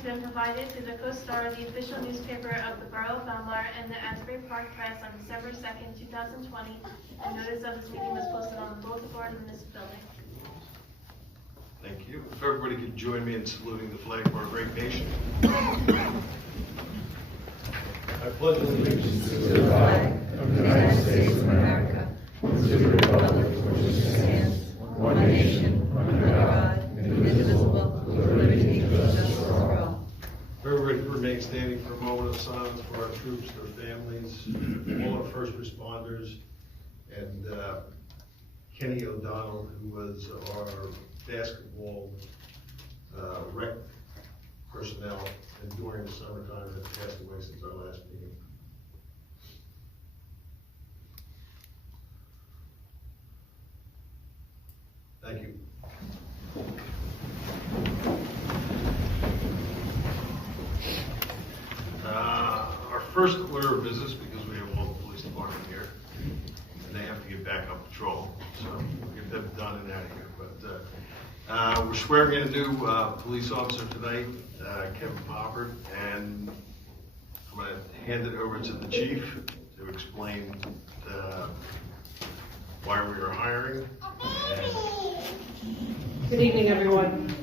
has been provided to the Co-Star, the official newspaper of the Borough of Belmar, and the Asbury Park Press on December 2nd, 2020. And notice of this meeting was posted on the bulletin board in this building. Thank you. If everybody could join me in saluting the flag of our great nation. I pledge allegiance to the flag of the United States of America, and to the republic for which it stands, one nation, under God, indivisible, with liberty and justice for all. Everybody remain standing for a moment of silence for our troops, their families, all our first responders, and Kenny O'Donnell, who was our basketball rec personnel, and during the summertime has passed away since our last meeting. Thank you. Our first order of business, because we have all the police department here, and they have to get back on patrol, so we'll get them done and out of here. But we're swearing in a new police officer tonight, Kevin Poppert, and I'm going to hand it over to the chief to explain why we are hiring. Good evening, everyone.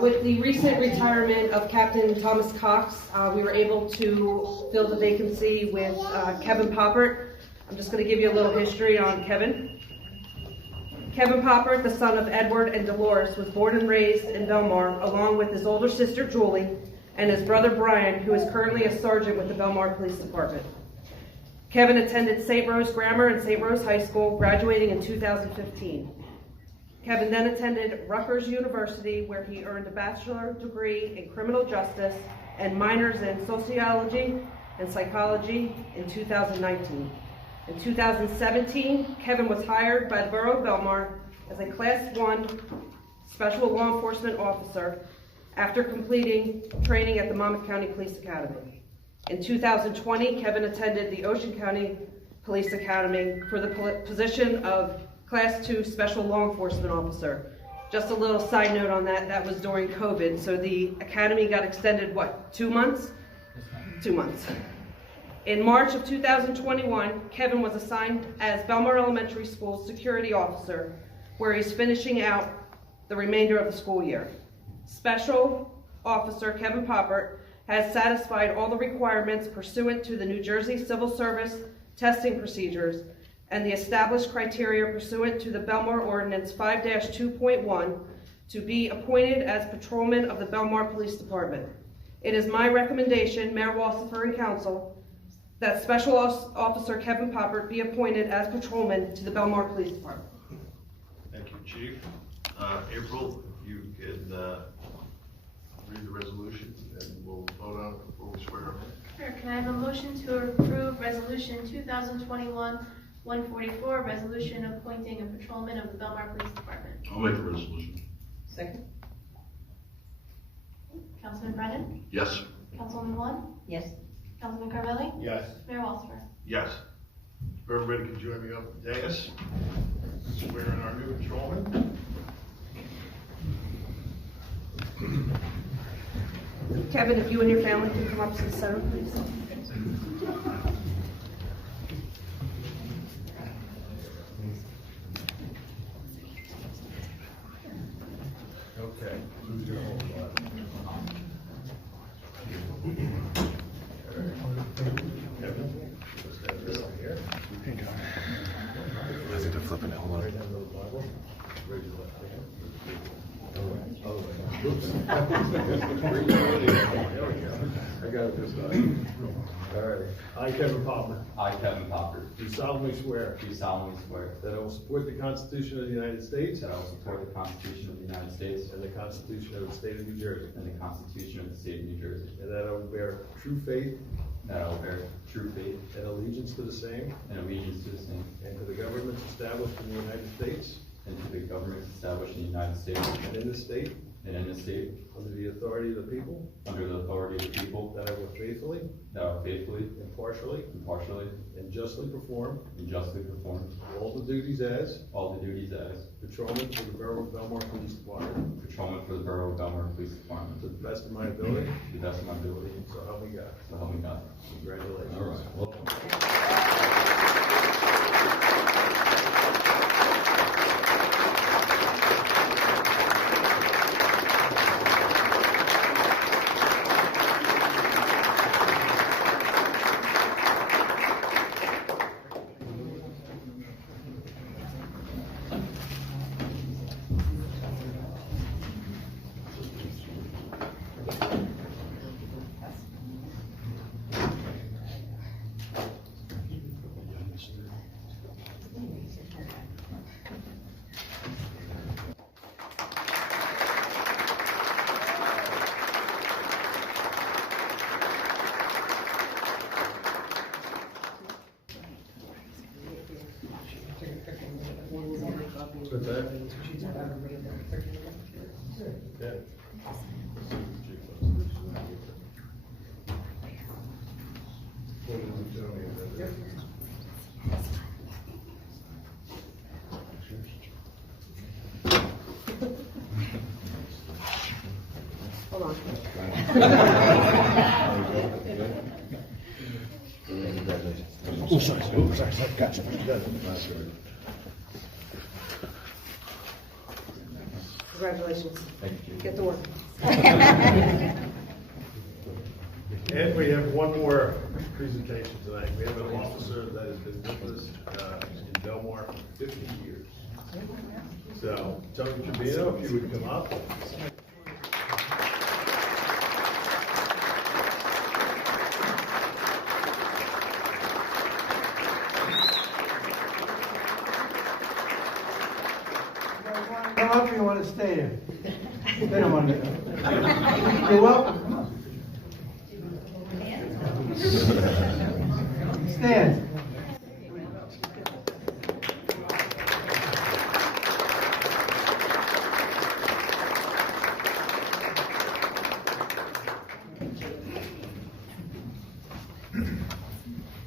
With the recent retirement of Captain Thomas Cox, we were able to fill the vacancy with Kevin Poppert. I'm just going to give you a little history on Kevin. Kevin Poppert, the son of Edward and Dolores, was born and raised in Belmar, along with his older sister Julie and his brother Brian, who is currently a sergeant with the Belmar Police Department. Kevin attended St. Rose Grammar and St. Rose High School, graduating in 2015. Kevin then attended Rutgers University, where he earned a bachelor's degree in criminal justice and minors in sociology and psychology in 2019. In 2017, Kevin was hired by the Borough of Belmar as a Class 1 Special Law Enforcement Officer after completing training at the Monmouth County Police Academy. In 2020, Kevin attended the Ocean County Police Academy for the position of Class 2 Special Law Enforcement Officer. Just a little side note on that, that was during COVID, so the academy got extended, what, 2 months? 2 months. In March of 2021, Kevin was assigned as Belmar Elementary School Security Officer, where he's finishing out the remainder of the school year. Special Officer Kevin Poppert has satisfied all the requirements pursuant to the New Jersey Civil Service testing procedures and the established criteria pursuant to the Belmar Ordinance 5-2.1 to be appointed as patrolman of the Belmar Police Department. It is my recommendation, Mayor Walsifer and Council, that Special Officer Kevin Poppert be appointed as patrolman to the Belmar Police Department. Thank you, Chief. April, if you could read the resolution and we'll vote on it before we swear. Sure. Can I have a motion to approve Resolution 2021-144, resolution appointing a patrolman of the Belmar Police Department? I'll make the resolution. Second. Councilman Brennan? Yes. Councilwoman Wong? Yes. Councilman Carvelli? Yes. Mayor Walsifer? Yes. If everybody can join me up at the dais, swear in our new patrolman. Kevin, if you and your family can come up to the center, please. Okay. Who's going to hold on? Kevin, let's have this on here. Hey, John. I think they're flipping it. Hold on. Right hand on the Bible. Raise your left hand. Oops. There we go. I got it this time. All right. I, Kevin Poppert, I, Kevin Poppert, do solemnly swear do solemnly swear that I will support the Constitution of the United States that I will support the Constitution of the United States and the Constitution of the State of New Jersey, and the Constitution of the State of New Jersey, and that I will bear true faith that I will bear true faith and allegiance to the same and allegiance to the same, and to the governments established in the United States and to the governments established in the United States and in this state and in this state, under the authority of the people, under the authority of the people, that I will faithfully, impartially, and justly perform and justly perform all the duties as all the duties as patrolman for the Borough of Belmar Police Department patrolman for the Borough of Belmar Police Department to the best of my ability, to the best of my ability, so help me God. so help me God. Congratulations. All right. Welcome. What's that? Yeah. Hold on. Oh, sorry, gotcha. Congratulations. Thank you. Get to work. And we have one more presentation tonight. We have an officer that has been with us in Belmar for 50 years. So, Tony Trevino, if you would come up. Come up, you want to stay there? They don't want to. You're welcome. Come on. Stand.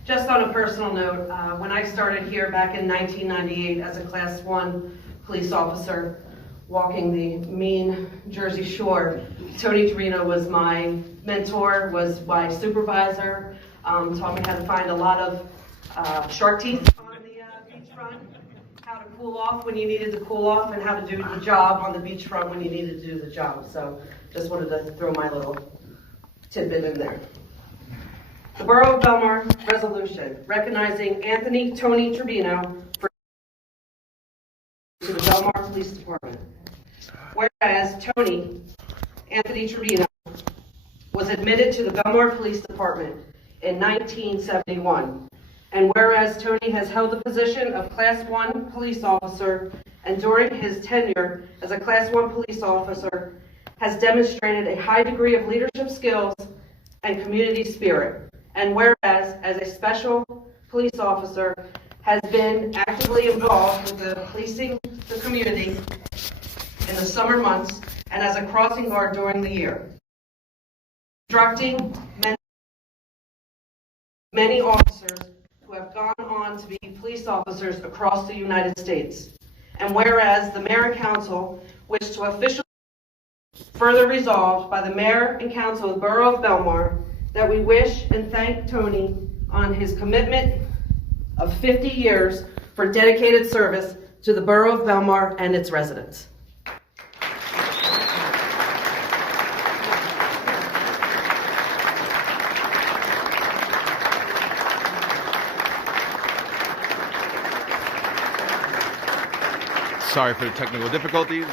Just on a personal note, when I started here back in 1998 as a Class 1 police officer walking the mean Jersey Shore, Tony Torino was my mentor, was my supervisor, taught me how to find a lot of shark teeth on the beachfront, how to cool off when you needed to cool off, and how to do the job on the beachfront when you needed to do the job. So just wanted to throw my little tidbit in there. The Borough of Belmar resolution recognizing Anthony Tony Trevino for to the Belmar Police Department. Whereas Tony Anthony Trevino was admitted to the Belmar Police Department in 1971. And whereas Tony has held the position of Class 1 police officer and during his tenure as a Class 1 police officer has demonstrated a high degree of leadership skills and community spirit. And whereas as a special police officer has been actively involved with the policing the community in the summer months and as a crossing guard during the year, instructing many officers who have gone on to be police officers across the United States. And whereas the Mayor and Council wish to officially further resolved by the Mayor and Council of the Borough of Belmar that we wish and thank Tony on his commitment of 50 years for dedicated service to the Borough of Belmar and its residents. Sorry for the technical difficulties.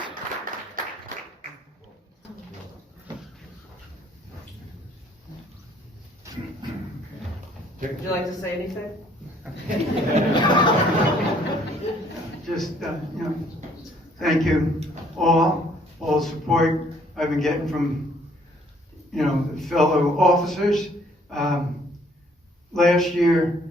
Would you like to say anything? Just, thank you all the support I've been getting from, the fellow officers. Last year,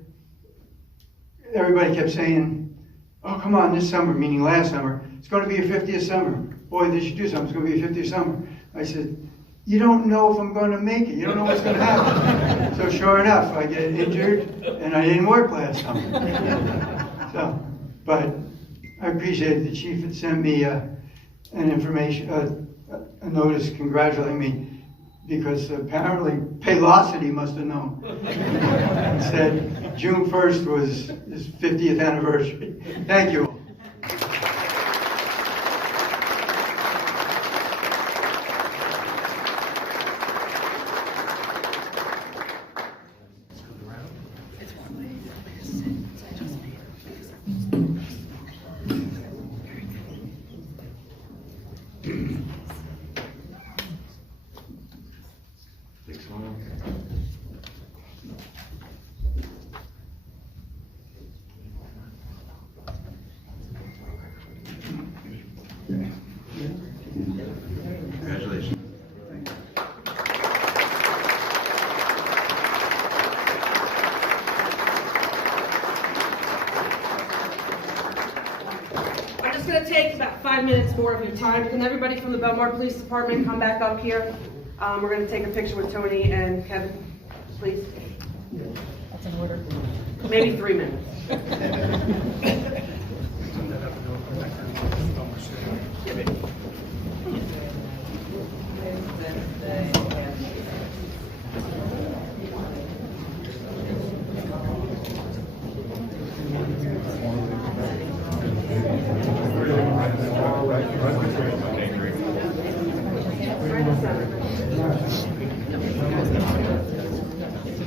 everybody kept saying, oh, come on, this summer, meaning last summer, it's going to be your 50th summer. Boy, they should do something. It's going to be your 50th summer. I said, you don't know if I'm going to make it. You don't know what's going to happen. So sure enough, I get injured, and I didn't work last summer. So, but I appreciate the chief had sent me a notice congratulating me, because apparently Paylocity must have known. It said June 1st was his 50th anniversary. Thank you. Congratulations. I'm just going to take about 5 minutes more of your time. Can everybody from the Belmar Police Department come back up here? We're going to take a picture with Tony and Kevin, please. That's an order. Maybe 3 minutes.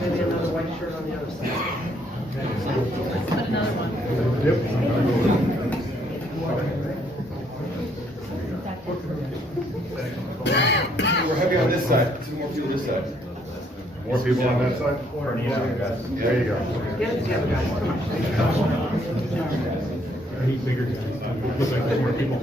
Maybe another white shirt on the other side. Put another one. We're heavy on this side. 2 more people this side. More people on that side? There you go. Get it together, guys. Come on. Looks like there's more people.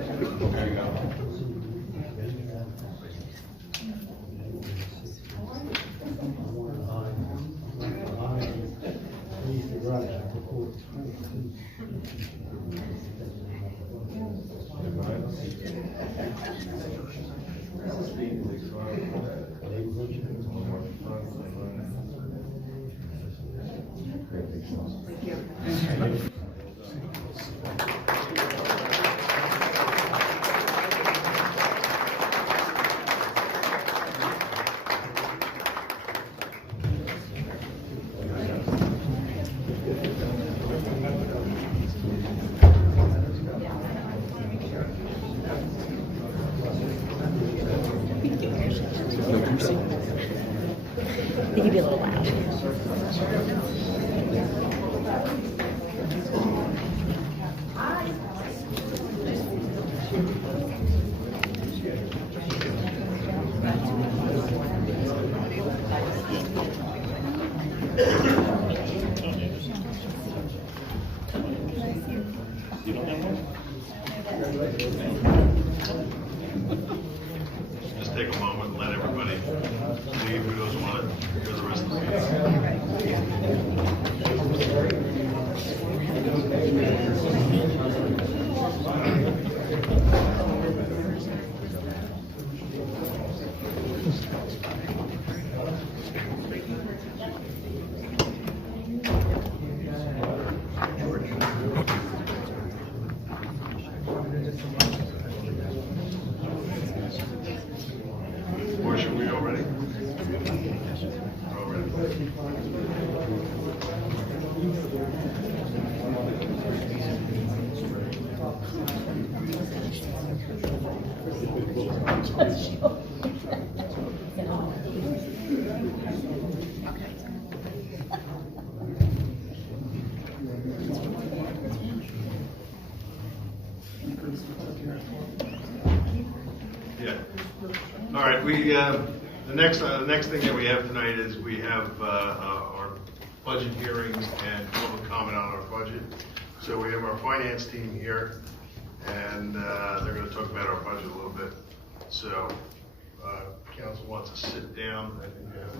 They can be a little loud. Just take a moment and let everybody leave who doesn't want to hear the rest of the meeting. Portia, we all ready? We're all ready. Yeah. All right, the next thing that we have tonight is we have our budget hearing and public comment on our budget. So we have our finance team here, and they're going to talk about our budget a little bit. So, council wants to sit down. I think we have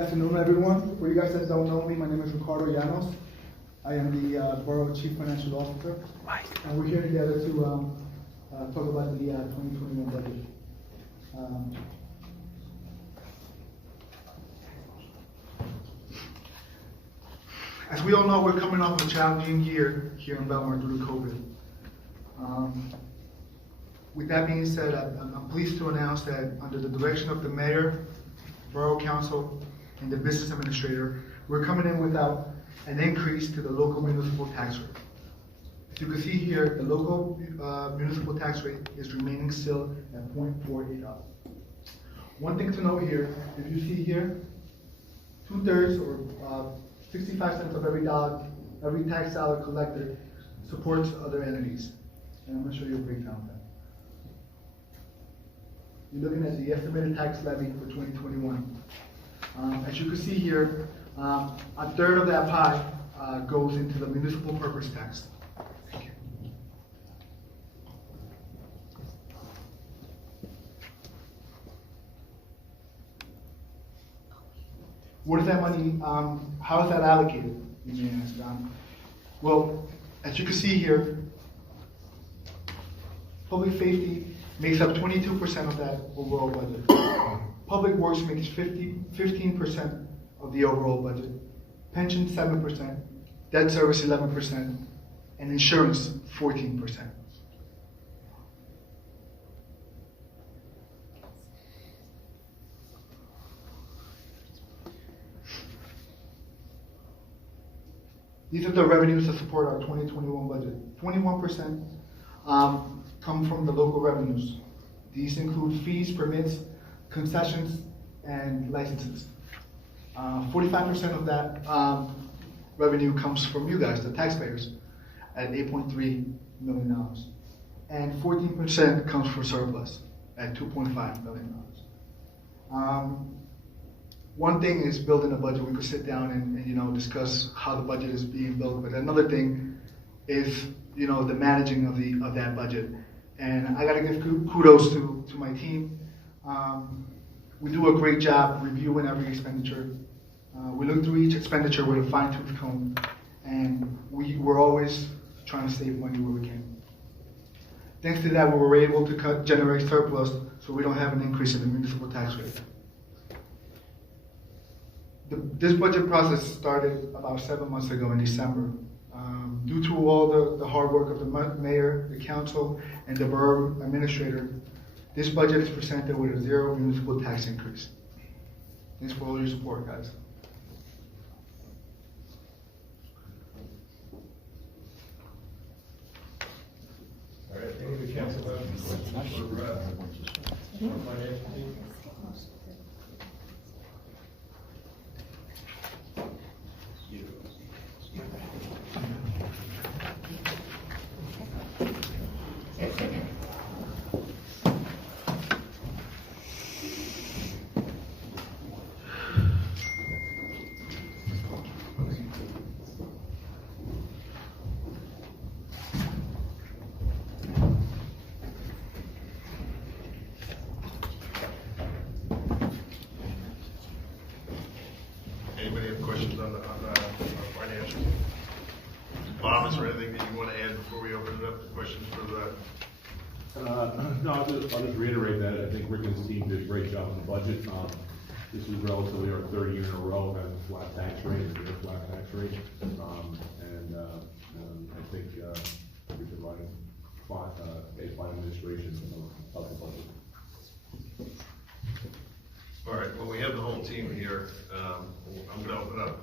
afternoon, everyone. For you guys that don't know me, my name is Ricardo Llanos. I am the Borough Chief Financial Officer. And we're here together to talk about the 2021 budget. As we all know, we're coming off a challenging year here in Belmar due to COVID. With that being said, I'm pleased to announce that under the direction of the Mayor, Borough Council, and the Business Administrator, we're coming in without an increase to the local municipal tax rate. As you can see here, the local municipal tax rate is remaining still at 0.48 up. One thing to note here, if you see here, 2/3 or 65 cents of every dollar, every tax dollar collected supports other entities. And I'm going to show you a breakdown of that. You're looking at the estimated tax levy for 2021. As you can see here, 1/3 of that pie goes into the municipal purpose tax. Thank you. What is that money, how is that allocated, you may ask? Well, as you can see here, public safety makes up 22% of that overall budget. Public works makes 15% of the overall budget. Pension 7%, debt service 11%, and insurance 14%. These are the revenues that support our 2021 budget. 21% come from the local revenues. These include fees, permits, concessions, and licenses. 45% of that revenue comes from you guys, the taxpayers, at $8.3 million. And 14% comes from surplus at $2.5 million. One thing is building a budget. We could sit down and discuss how the budget is being built. But another thing is the managing of that budget. And I got to give kudos to my team. We do a great job reviewing every expenditure. We look through each expenditure with a fine-tooth comb, and we're always trying to save money where we can. Thanks to that, we were able to generate surplus, so we don't have an increase in the municipal tax rate. This budget process started about 7 months ago in December. Due to all the hard work of the mayor, the council, and the borough administrator, this budget is presented with a 0 municipal tax increase. Thanks for all your support, guys. All right, thank you, Council. Financial team. Anybody have questions on the financials? Bob, is there anything that you want to add before we open it up to questions for the? No, I'll just reiterate that. I think Rick and his team did a great job on the budget. This is relatively our 3rd year in a row having a flat tax rate, I think we provided a fine administration of the budget. All right, well, we have the whole team here. I'm going to open up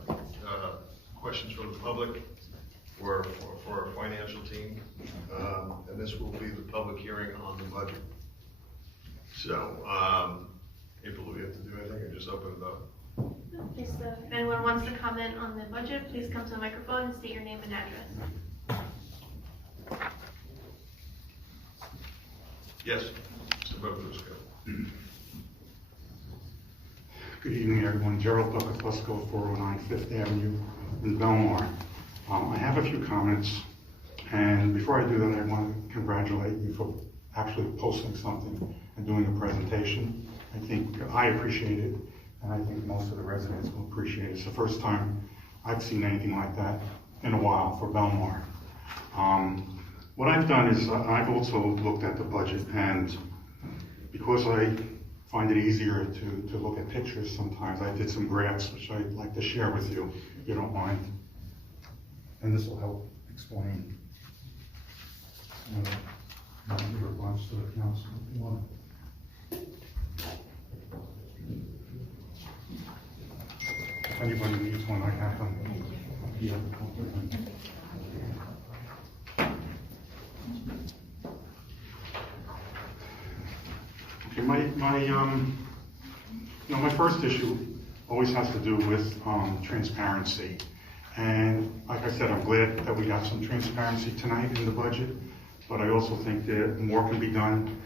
questions from the public for our financial team. And this will be the public hearing on the budget. So, April, do we have to do anything or just open it up? Please, if anyone wants to comment on the budget, please come to the microphone and state your name and address. Yes, Mr. Bobrusco. Good evening, everyone. Gerald Buckle, 409 Fifth Avenue in Belmar. I have a few comments, and before I do that, I want to congratulate you for actually posting something and doing a presentation. I think I appreciate it. and I think most of the residents will appreciate it. It's the first time I've seen anything like that in a while for Belmar. What I've done is I've also looked at the budget, and because I find it easier to look at pictures sometimes, I did some graphs which I'd like to share with you, if you don't mind. And this will help explain my response to the council. If you want. If anybody needs one, I have them. Yeah. Okay, my first issue always has to do with transparency. And like I said, I'm glad that we got some transparency tonight in the budget, but I also think that more can be done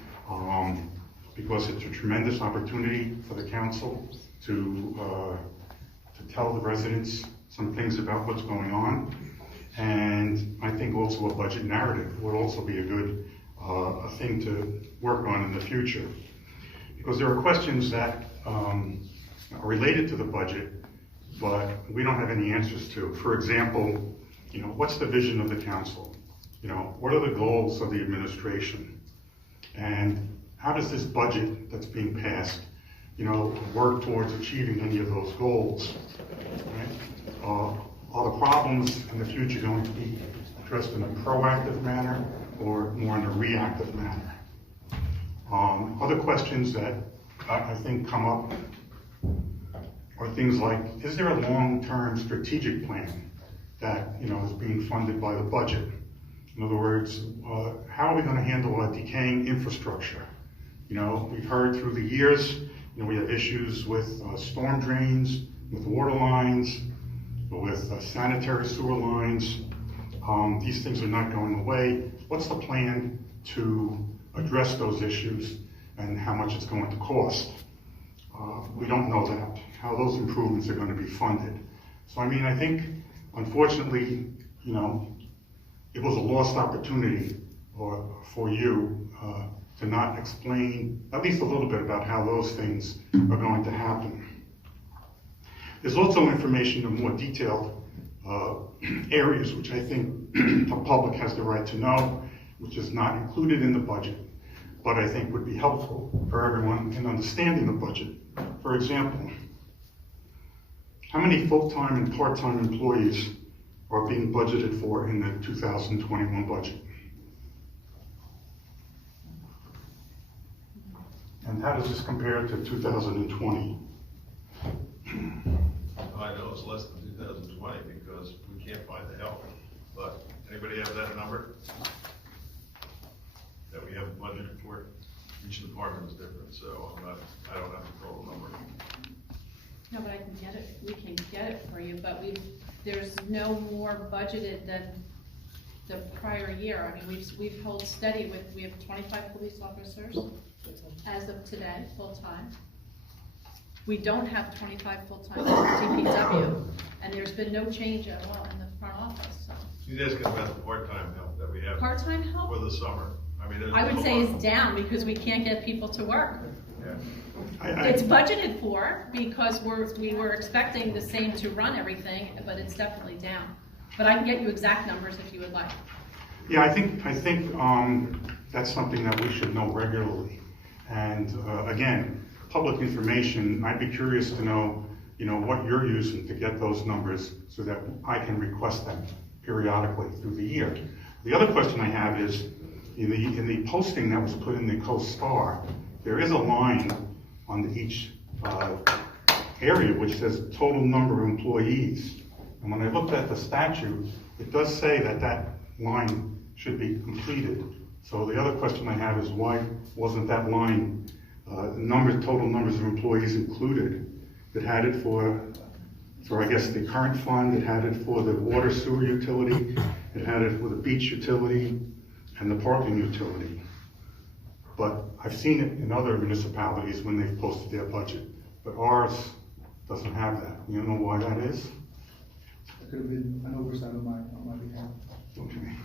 because it's a tremendous opportunity for the council to tell the residents some things about what's going on. And I think also a budget narrative would also be a good thing to work on in the future. Because there are questions that are related to the budget, but we don't have any answers to. For example, what's the vision of the council? What are the goals of the administration? And how does this budget that's being passed, work towards achieving any of those goals? Right? Are the problems in the future going to be addressed in a proactive manner or more in a reactive manner? Other questions that I think come up are things like, is there a long-term strategic plan that is being funded by the budget? In other words, how are we going to handle our decaying infrastructure? We've heard through the years, we have issues with storm drains, with water lines, with sanitary sewer lines. These things are not going away. What's the plan to address those issues and how much it's going to cost? We don't know that, how those improvements are going to be funded. So I think, unfortunately, it was a lost opportunity for you to not explain at least a little bit about how those things are going to happen. There's also information of more detailed areas which I think the public has the right to know, which is not included in the budget, but I think would be helpful for everyone in understanding the budget. For example, how many full-time and part-time employees are being budgeted for in the 2021 budget? And how does this compare to 2020? I know it's less than 2020 because we can't find the help. But anybody have that number that we have budgeted for? Each department is different, so I don't have the total number. No, but I can get it. We can get it for you, but there's no more budgeted than the prior year. I mean, we've held steady we have 25 police officers as of today, full-time. We don't have 25 full-time in DPW, and there's been no change at all in the front office, so. She's asking about the part-time help that we have. Part-time help? For the summer. I would say it's down because we can't get people to work. Yeah. It's budgeted for because we were expecting the same to run everything, but it's definitely down. But I can get you exact numbers if you would like. Yeah, I think that's something that we should know regularly. And again, public information, I'd be curious to know, what you're using to get those numbers so that I can request them periodically through the year. The other question I have is, in the posting that was put in the Co-Star, there is a line on each area which says total number of employees. And when I looked at the statute, it does say that line should be completed. So the other question I have is, why wasn't that line, total numbers of employees included? It had it for I guess the current fund, it had it for the water sewer utility, it had it for the beach utility, and the parking utility. But I've seen it in other municipalities when they've posted their budget, but ours doesn't have that. You know why that is? It could have been an oversight on my behalf. Okay.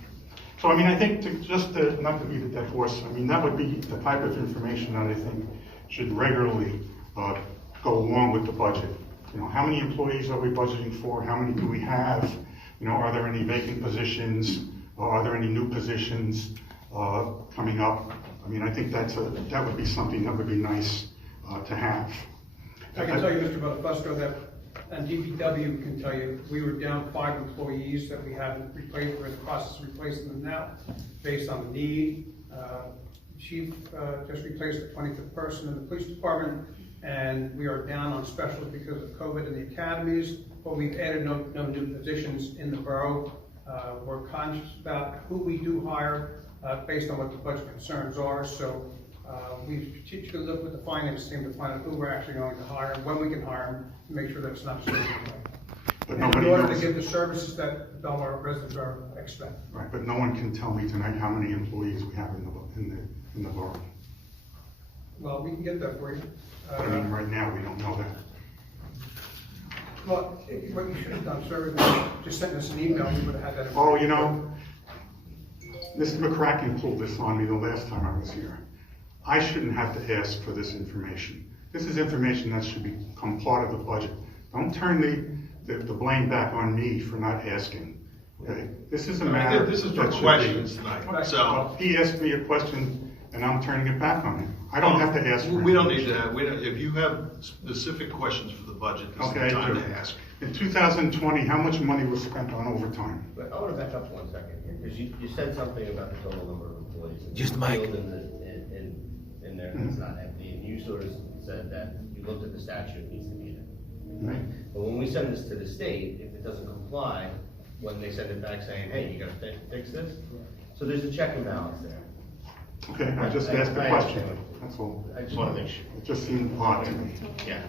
So I think not to beat a dead horse, that would be the type of information that I think should regularly go along with the budget. You know, how many employees are we budgeting for? How many do we have? You know, are there any vacant positions? Or are there any new positions coming up? I mean, I think that would be something that would be nice to have. I can tell you, Mr. Bustafusto, that, and DPW can tell you, we were down 5 employees that we haven't replaced. We're in the process of replacing them now, based on the need. Chief just replaced the 25th person in the police department, and we are down on specials because of COVID in the academies, but we've added no new positions in the borough. We're conscious about who we do hire based on what the budget concerns are, so we strategically look with the finance team to find out who we're actually going to hire, when we can hire them, to make sure that it's not sitting away. But In nobody order to knows. give the services that the Belmar residents are expecting. Right, but no one can tell me tonight how many employees we have in the borough. Well, we can get that for you. I mean, right now, we don't know that. Well, what you should have done, sir, is just sent us an email, we would have had that. Oh, you know, Mr. McCracken pulled this on me the last time I was here. I shouldn't have to ask for this information. This is information that should become part of the budget. Don't turn the blame back on me for not asking, okay? This is a matter This is for that should be. questions tonight, so. Well, he asked me a question, and I'm turning it back on him. I don't have to ask for We don't need information. to, if you have specific questions for the budget, this is Okay, the time do. to ask. In 2020, how much money was spent on overtime? But I want to back up 1 second here, because you said something about the total number of employees. Just in the mic. field in there, it's not empty, and you sort of said that you looked at the statute, it needs to be there, right? But when we send this to the state, if it doesn't comply, when they send it back saying, hey, you gotta fix this, so there's a check and balance there. Okay, I just asked a question, that's all. I just want to make sure. It just seemed odd to me. Yeah,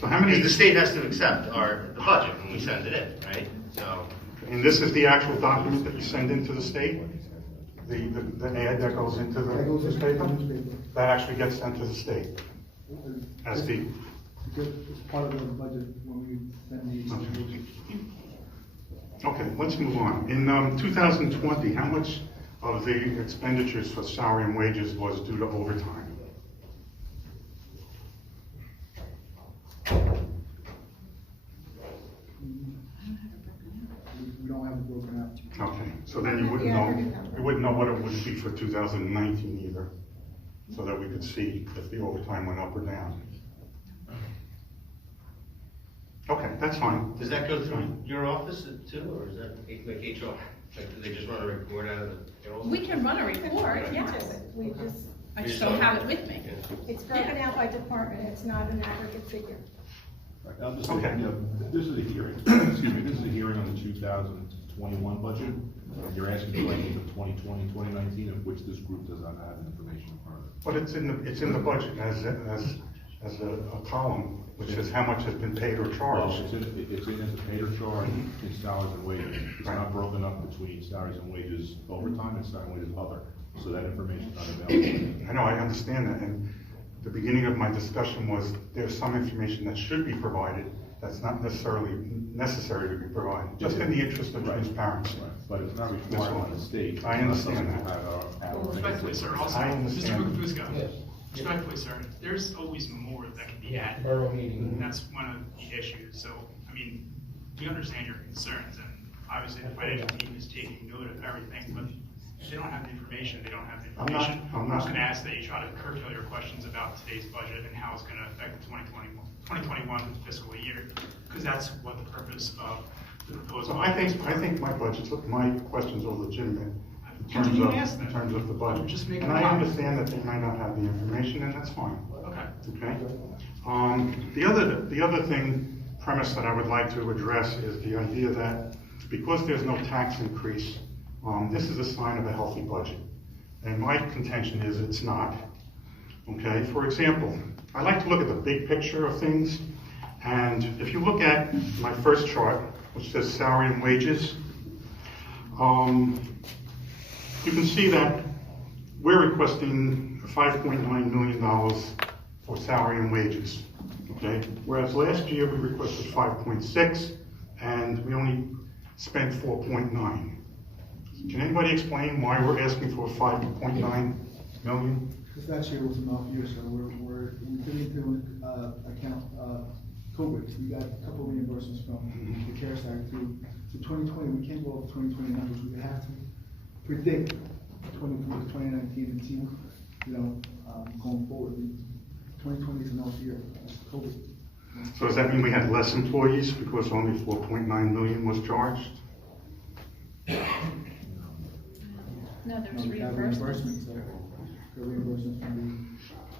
So how many? because the state has to accept the budget when we send it in, right? So, And this is the actual document that you send into the state? The ad that goes into the newspaper? That actually gets sent to the state? As the, It's part of the budget when we send these. okay, let's move on. In 2020, how much of the expenditures for salary and wages was due to overtime? We don't have it broken out. Okay, so then you wouldn't know what it would be for 2019 either, so that we could see if the overtime went up or down. Okay, that's fine. does that go through your office too, or is that like HR? Like, do they just run a report out of the payroll? We can run a report, yes. We just, I just don't have it with me. it's broken out by department, it's not an aggregate figure. Right, now, this, Okay. you know, this is a hearing, excuse me, this is a hearing on the 2021 budget. You're asking for like the 2020, 2019, of which this group does not have information in front of it. But it's in the budget as a column, which says how much has been paid or Well, charged. it's in as a paid or charge in salaries and wages. It's not broken up between salaries and wages overtime and salary and wages other. So that information is not available. I know, I understand that, and the beginning of my discussion was there's some information that should be provided that's not necessarily necessary to be provided, just in the interest of transparency. Right, but it's not required by the state. I understand that. Respectfully, sir, also, I Mr. understand. Bukafuska, respectfully, sir, there's always more that can be added. That's one of the issues, so, I mean, we understand your concerns, and obviously the financial team is taking note of everything, but if they don't have the information, they don't have the I'm not- information. I'm not- just gonna ask that you try to curtail your questions about today's budget and how it's gonna affect the 2021 fiscal year, because that's what the purpose of the proposed So budget is. I think my questions are legitimate in Continue to terms ask them. of the budget. Just make And them I up. understand that they might not have the information, and that's fine. Okay. Okay? The other premise that I would like to address is the idea that because there's no tax increase, this is a sign of a healthy budget. And my contention is it's not. Okay? For example, I like to look at the big picture of things. And if you look at my first chart, which says salary and wages, you can see that we're requesting $5.9 million for salary and wages, okay? Whereas last year we requested 5.6 and we only spent 4.9. Can anybody explain why we're asking for 5.9 million? This last year was an off year, so we took into account COVID. We got a couple of reimbursements from the CARES Act to 2020. We can't go off 2020 numbers. We have to predict 2019 and see, going forward. 2020 is an off year. That's COVID. So does that mean we had less employees because only 4.9 million was charged? No, there's We got reimbursements. reimbursements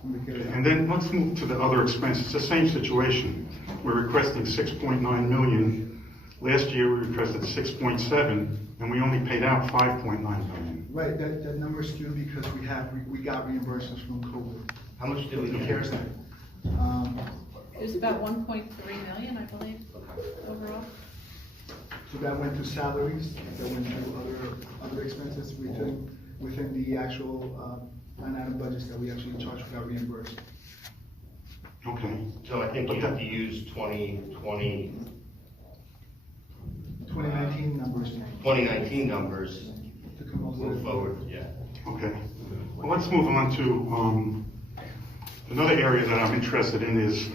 from the CARES Act. And then let's move to the other expenses. The same situation. We're requesting 6.9 million. Last year we requested 6.7, and we only paid out 5.9 million. Right, that number is skewed because we got reimbursements from COVID. How much did we The get? CARES Act. It was about 1.3 million, I believe, overall. So that went to salaries, that went to other expenses within the actual line item budgets that we actually charge for our reimbursed. Okay. So I think you have to use 2019 numbers. 2019 numbers To come up move with. forward, yeah. Okay. Well, let's move on to another area that I'm interested in is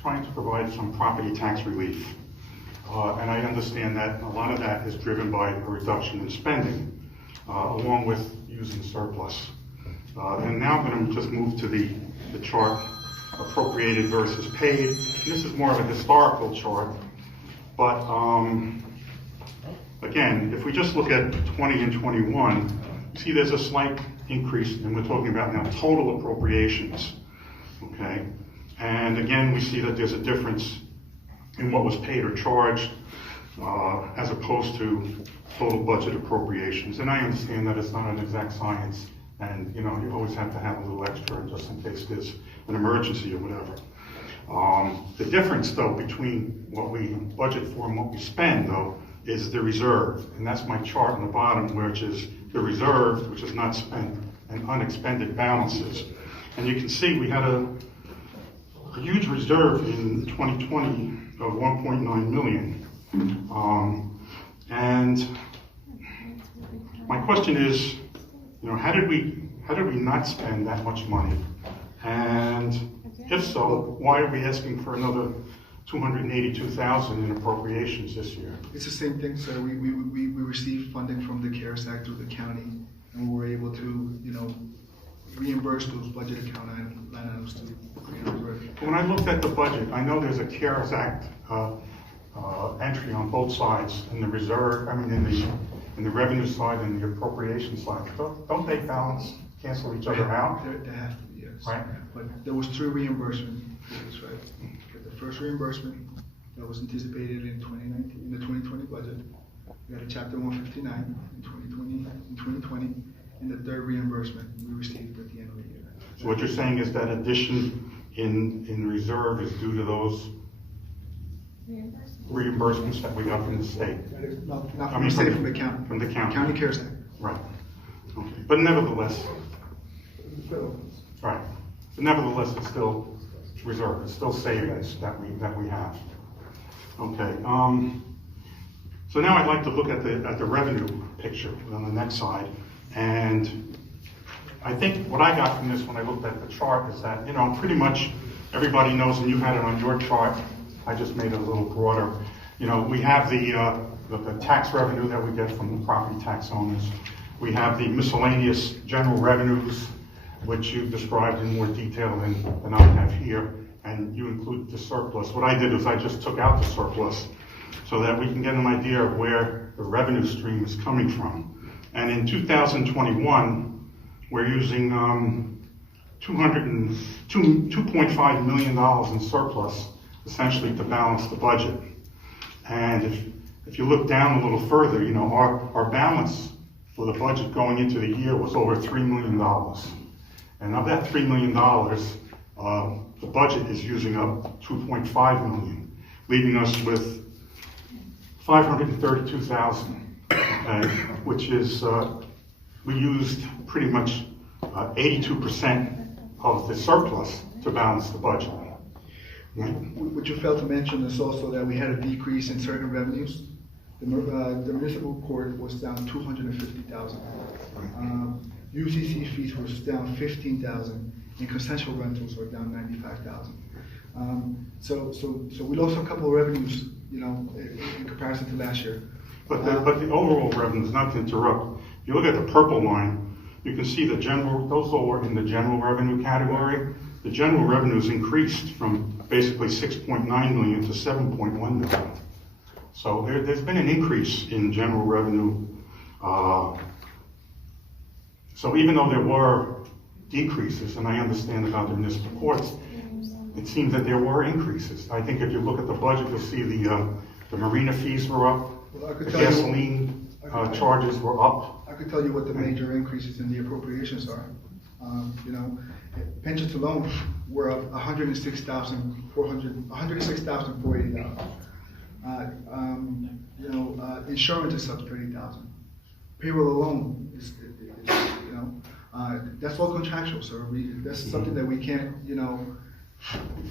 trying to provide some property tax relief. And I understand that a lot of that is driven by a reduction in spending, along with using surplus. And now I'm going to just move to the chart, appropriated versus paid. This is more of a historical chart, but again, if we just look at 20 and 21, see there's a slight increase, and we're talking about now total appropriations, okay? And again, we see that there's a difference in what was paid or charged as opposed to total budget appropriations. And I understand that it's not an exact science, and you always have to have a little extra just in case there's an emergency or whatever. The difference, though, between what we budget for and what we spend, though, is the reserve. And that's my chart on the bottom, which is the reserve, which is not spent, and unexpended balances. And you can see we had a huge reserve in 2020 of 1.9 million. And my question is, how did we not spend that much money? And if so, why are we asking for another 282,000 in appropriations this year? It's the same thing, sir. We received funding from the CARES Act through the county, and we were able to, reimburse those budget account line items to reimburse. When I looked at the budget, I know there's a CARES Act entry on both sides, in the reserve, in the revenue side and the appropriation side. Don't they balance, cancel each other out? There has to be, yes. Right. But there was 2 reimbursements, that's right. The first reimbursement that was anticipated in 2019, in the 2020 budget. We had a Chapter 159 in 2020, and the third reimbursement we received at the end of the year. So what you're saying is that addition in reserve is due to those reimbursements that we got from the state? Not from the state, from the county. From the county. County CARES Act. Right. Okay. But nevertheless, right. But nevertheless, it's still reserve. It's still savings that we have. Okay. So now I'd like to look at the revenue picture on the next slide. And I think what I got from this when I looked at the chart is that, pretty much everybody knows, and you had it on your chart, I just made it a little broader. We have the tax revenue that we get from the property tax owners. We have the miscellaneous general revenues, which you've described in more detail than I have here, and you include the surplus. What I did was I just took out the surplus so that we can get an idea of where the revenue stream is coming from. And in 2021, we're using $2.5 million in surplus, essentially to balance the budget. And if you look down a little further, our balance for the budget going into the year was over $3 million. And of that $3 million, the budget is using up $2.5 million, leaving us with $532,000, okay, which is, we used pretty much 82% of the surplus to balance the budget. Right? What you failed to mention is also that we had a decrease in certain revenues. The municipal court was down $250,000. UCC fees was down 15,000, and consensual rentals were down 95,000. So we lost a couple of revenues, you know, in comparison to last year. But the overall revenues, not to interrupt, if you look at the purple line, you can see the general, those all were in the general revenue category. The general revenues increased from basically 6.9 million to 7.1 million. So there's been an increase in general revenue. So even though there were decreases, and I understand about the municipal courts, it seems that there were increases. I think if you look at the budget, you'll see the marina fees were up, the gasoline charges were up. I could tell you what the major increases in the appropriations are. You know, pensions alone were up $106,480. You know, insurance is up $30,000. Payroll alone is you know, that's all contractual, sir. That's something that we can't, you know,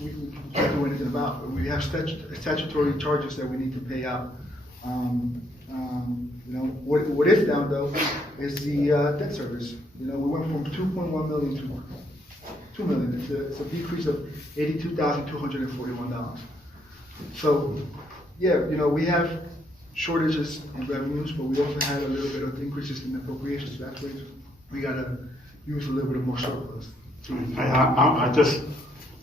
we can't do anything about. We have statutory charges that we need to pay out. You know, what is down though is the debt service. You know, we went from 2.1 million to 2 million. It's a decrease of $82,241. So, yeah, you know, we have shortages in revenues, but we also had a little bit of increases in appropriations. So that's why we gotta use a little bit of more surplus.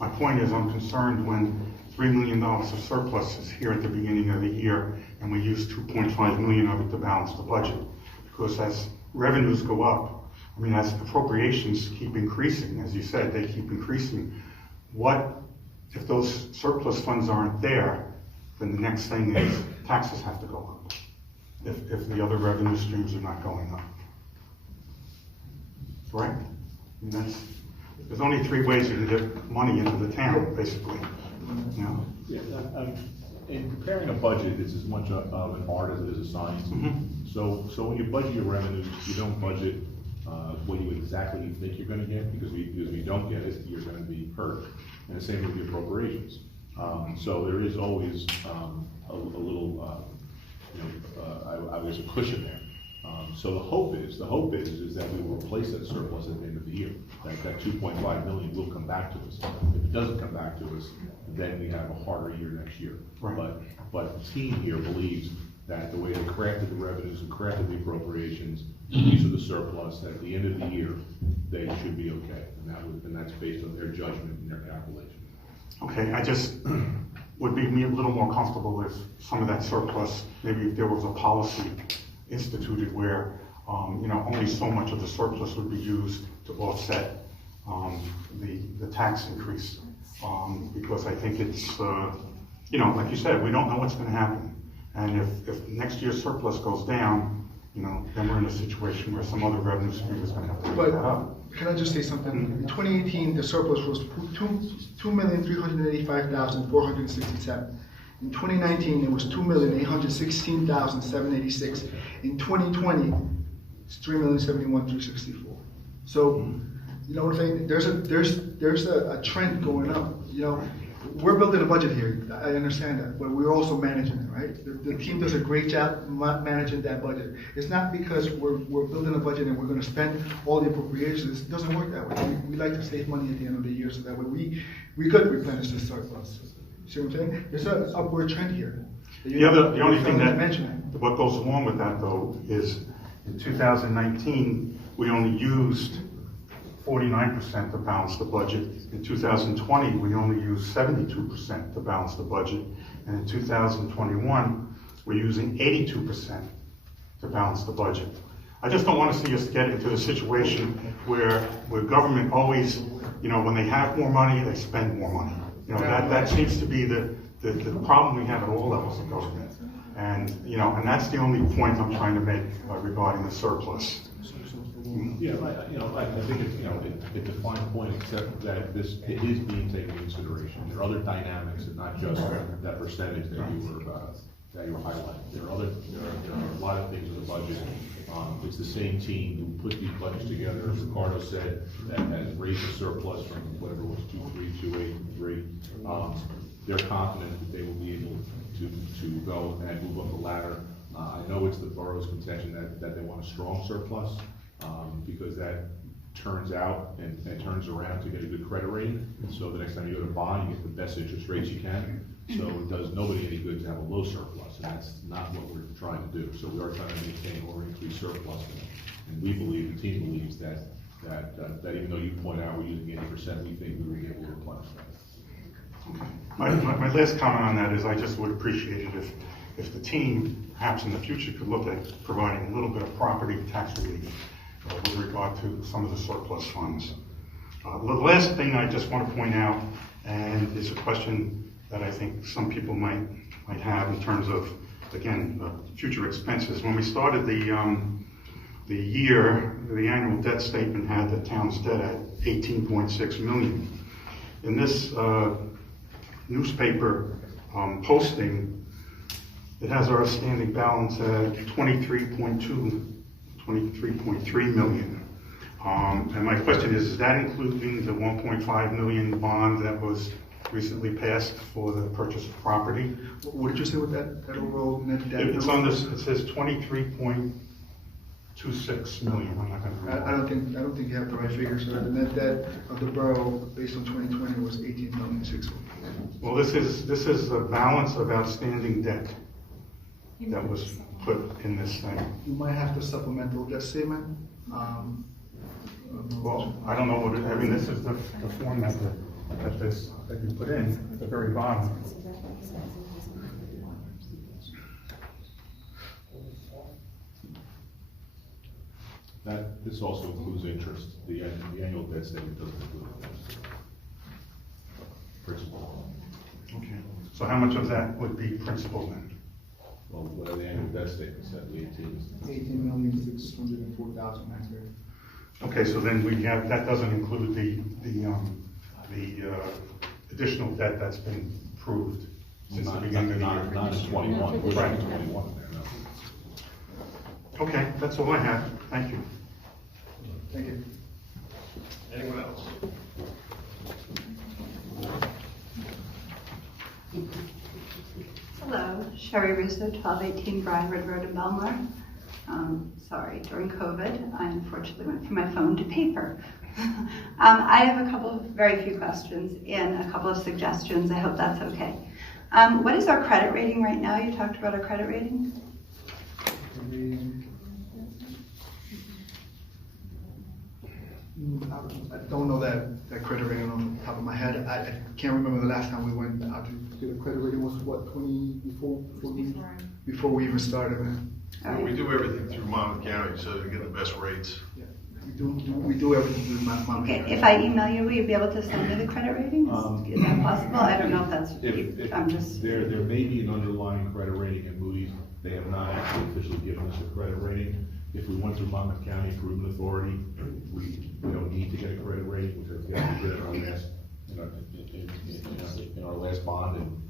My point is, I'm concerned when $3 million of surplus is here at the beginning of the year, and we use 2.5 million of it to balance the budget. Because as revenues go up, I mean, as appropriations keep increasing, as you said, they keep increasing. What if those surplus funds aren't there? Then the next thing is taxes have to go up. If the other revenue streams are not going up, correct? I mean, there's only 3 ways you can get money into the town, basically. You know? Yeah, in preparing a budget, it's as much of an art as it is a science. Mm-hmm. So when you budget your revenues, you don't budget what you exactly think you're going to get, because if you don't get it, you're going to be hurt. And the same with the appropriations. So there is always a little, I guess, a cushion there. So the hope is that we will replace that surplus at the end of the year. That 2.5 million will come back to us. If it doesn't come back to us, then we have a harder year next year. Right. But the team here believes that the way they crafted the revenues and crafted the appropriations, these are the surplus, that at the end of the year, they should be okay. And that's based on their judgment and their calculation. Okay, I just would be a little more comfortable with some of that surplus. Maybe if there was a policy instituted where, you know, only so much of the surplus would be used to offset the tax increase. Because I think it's, you know, like you said, we don't know what's going to happen. And if next year's surplus goes down, you know, then we're in a situation where some other revenue stream is going to have to pick that up. Can I just say something? In 2018, the surplus was 2,385,467. In 2019, it was 2,816,786. In 2020, it's 3,071,364. So, you know what I'm saying? There's a trend going up. You know, we're building a budget here. I understand that, but we're also managing it, right? The team does a great job managing that budget. It's not because we're building a budget and we're going to spend all the appropriations. It doesn't work that way. We like to save money at the end of the year, so that way we could replenish the surplus. See what I'm saying? There's an upward trend here. The only thing what goes along with that though is in 2019 we only used 49% to balance the budget. In 2020 we only used 72% to balance the budget, and in 2021 we're using 82% to balance the budget. I just don't want to see us get into a situation where government always, you know, when they have more money they spend more money. You know, that seems to be the problem we have at all levels of government. And, you know, and that's the only point I'm trying to make regarding the surplus. Yeah, I think it's, it's a fine point, except that it is being taken into consideration. There are other dynamics, and not just that percentage that you were highlighting. There are a lot of things in the budget. It's the same team who put these budgets together, as Ricardo said, that has raised the surplus from whatever it was, 2.3, 2.83. They're confident that they will be able to go and move up the ladder. I know it's the borough's contention that they want a strong surplus. because that turns out and turns around to get a good credit rating. And so the next time you go to bond, you get the best interest rates you can. So it does nobody any good to have a low surplus, and that's not what we're trying to do. So we are trying to maintain or increase surplus. And we believe, the team believes that even though you point out we're using 80%, we think we will be able to replenish that. My last comment on that is I just would appreciate it if the team, perhaps in the future, could look at providing a little bit of property tax relief with regard to some of the surplus funds. The last thing I just want to point out, and it's a question that I think some people might have in terms of, again, future expenses. When we started the year, the annual debt statement had the town's debt at $18.6 million. In this newspaper posting, it has our standing balance at $23.3 million. And my question is that including the $1.5 million bond that was recently passed for the purchase of property? What did you say with that overall net debt? It's on this, it says 23.26 million. I'm not gonna. I don't think you have the right figure, so the net debt of the borough based on 2020 was 18,600,000. Well, this is the balance of outstanding debt that was put in this thing. You might have to supplemental debt statement. Well, I don't know what it, I mean, this is the form that you put in at the very bottom. This also includes interest. The annual debt statement doesn't include principal. Okay. So how much of that would be principal then? Well, what are the annual debt statements at the 18,604,000 next year. Okay, so then we have, that doesn't include the additional debt that's been approved since the beginning of the year. Not in 21. We're Right. in 21 there, no. Okay, that's all I have. Thank you. Thank you. Anyone else? Hello, Sherry Russo, 1218 Briarwood Road in Belmar. Sorry, during COVID, I unfortunately went from my phone to paper. I have very few questions and a couple of suggestions. I hope that's okay. What is our credit rating right now? You talked about our credit rating. I don't know that credit rating on the top of my head. I can't remember the last time we went out to do the credit rating was what, 20 before we even started. Well, we do everything through Monmouth County, so to get the best rates. Yeah. We do everything through Monmouth Okay, County. if I email you, will you be able to send me the credit rating? Is that possible? I don't know if that's, I'm just. There may be an underlying credit rating at Moody's. They have not actually officially given us a credit rating. If we went through Monmouth County Improvement Authority, we don't need to get a credit rating, which I think we did in our last bond.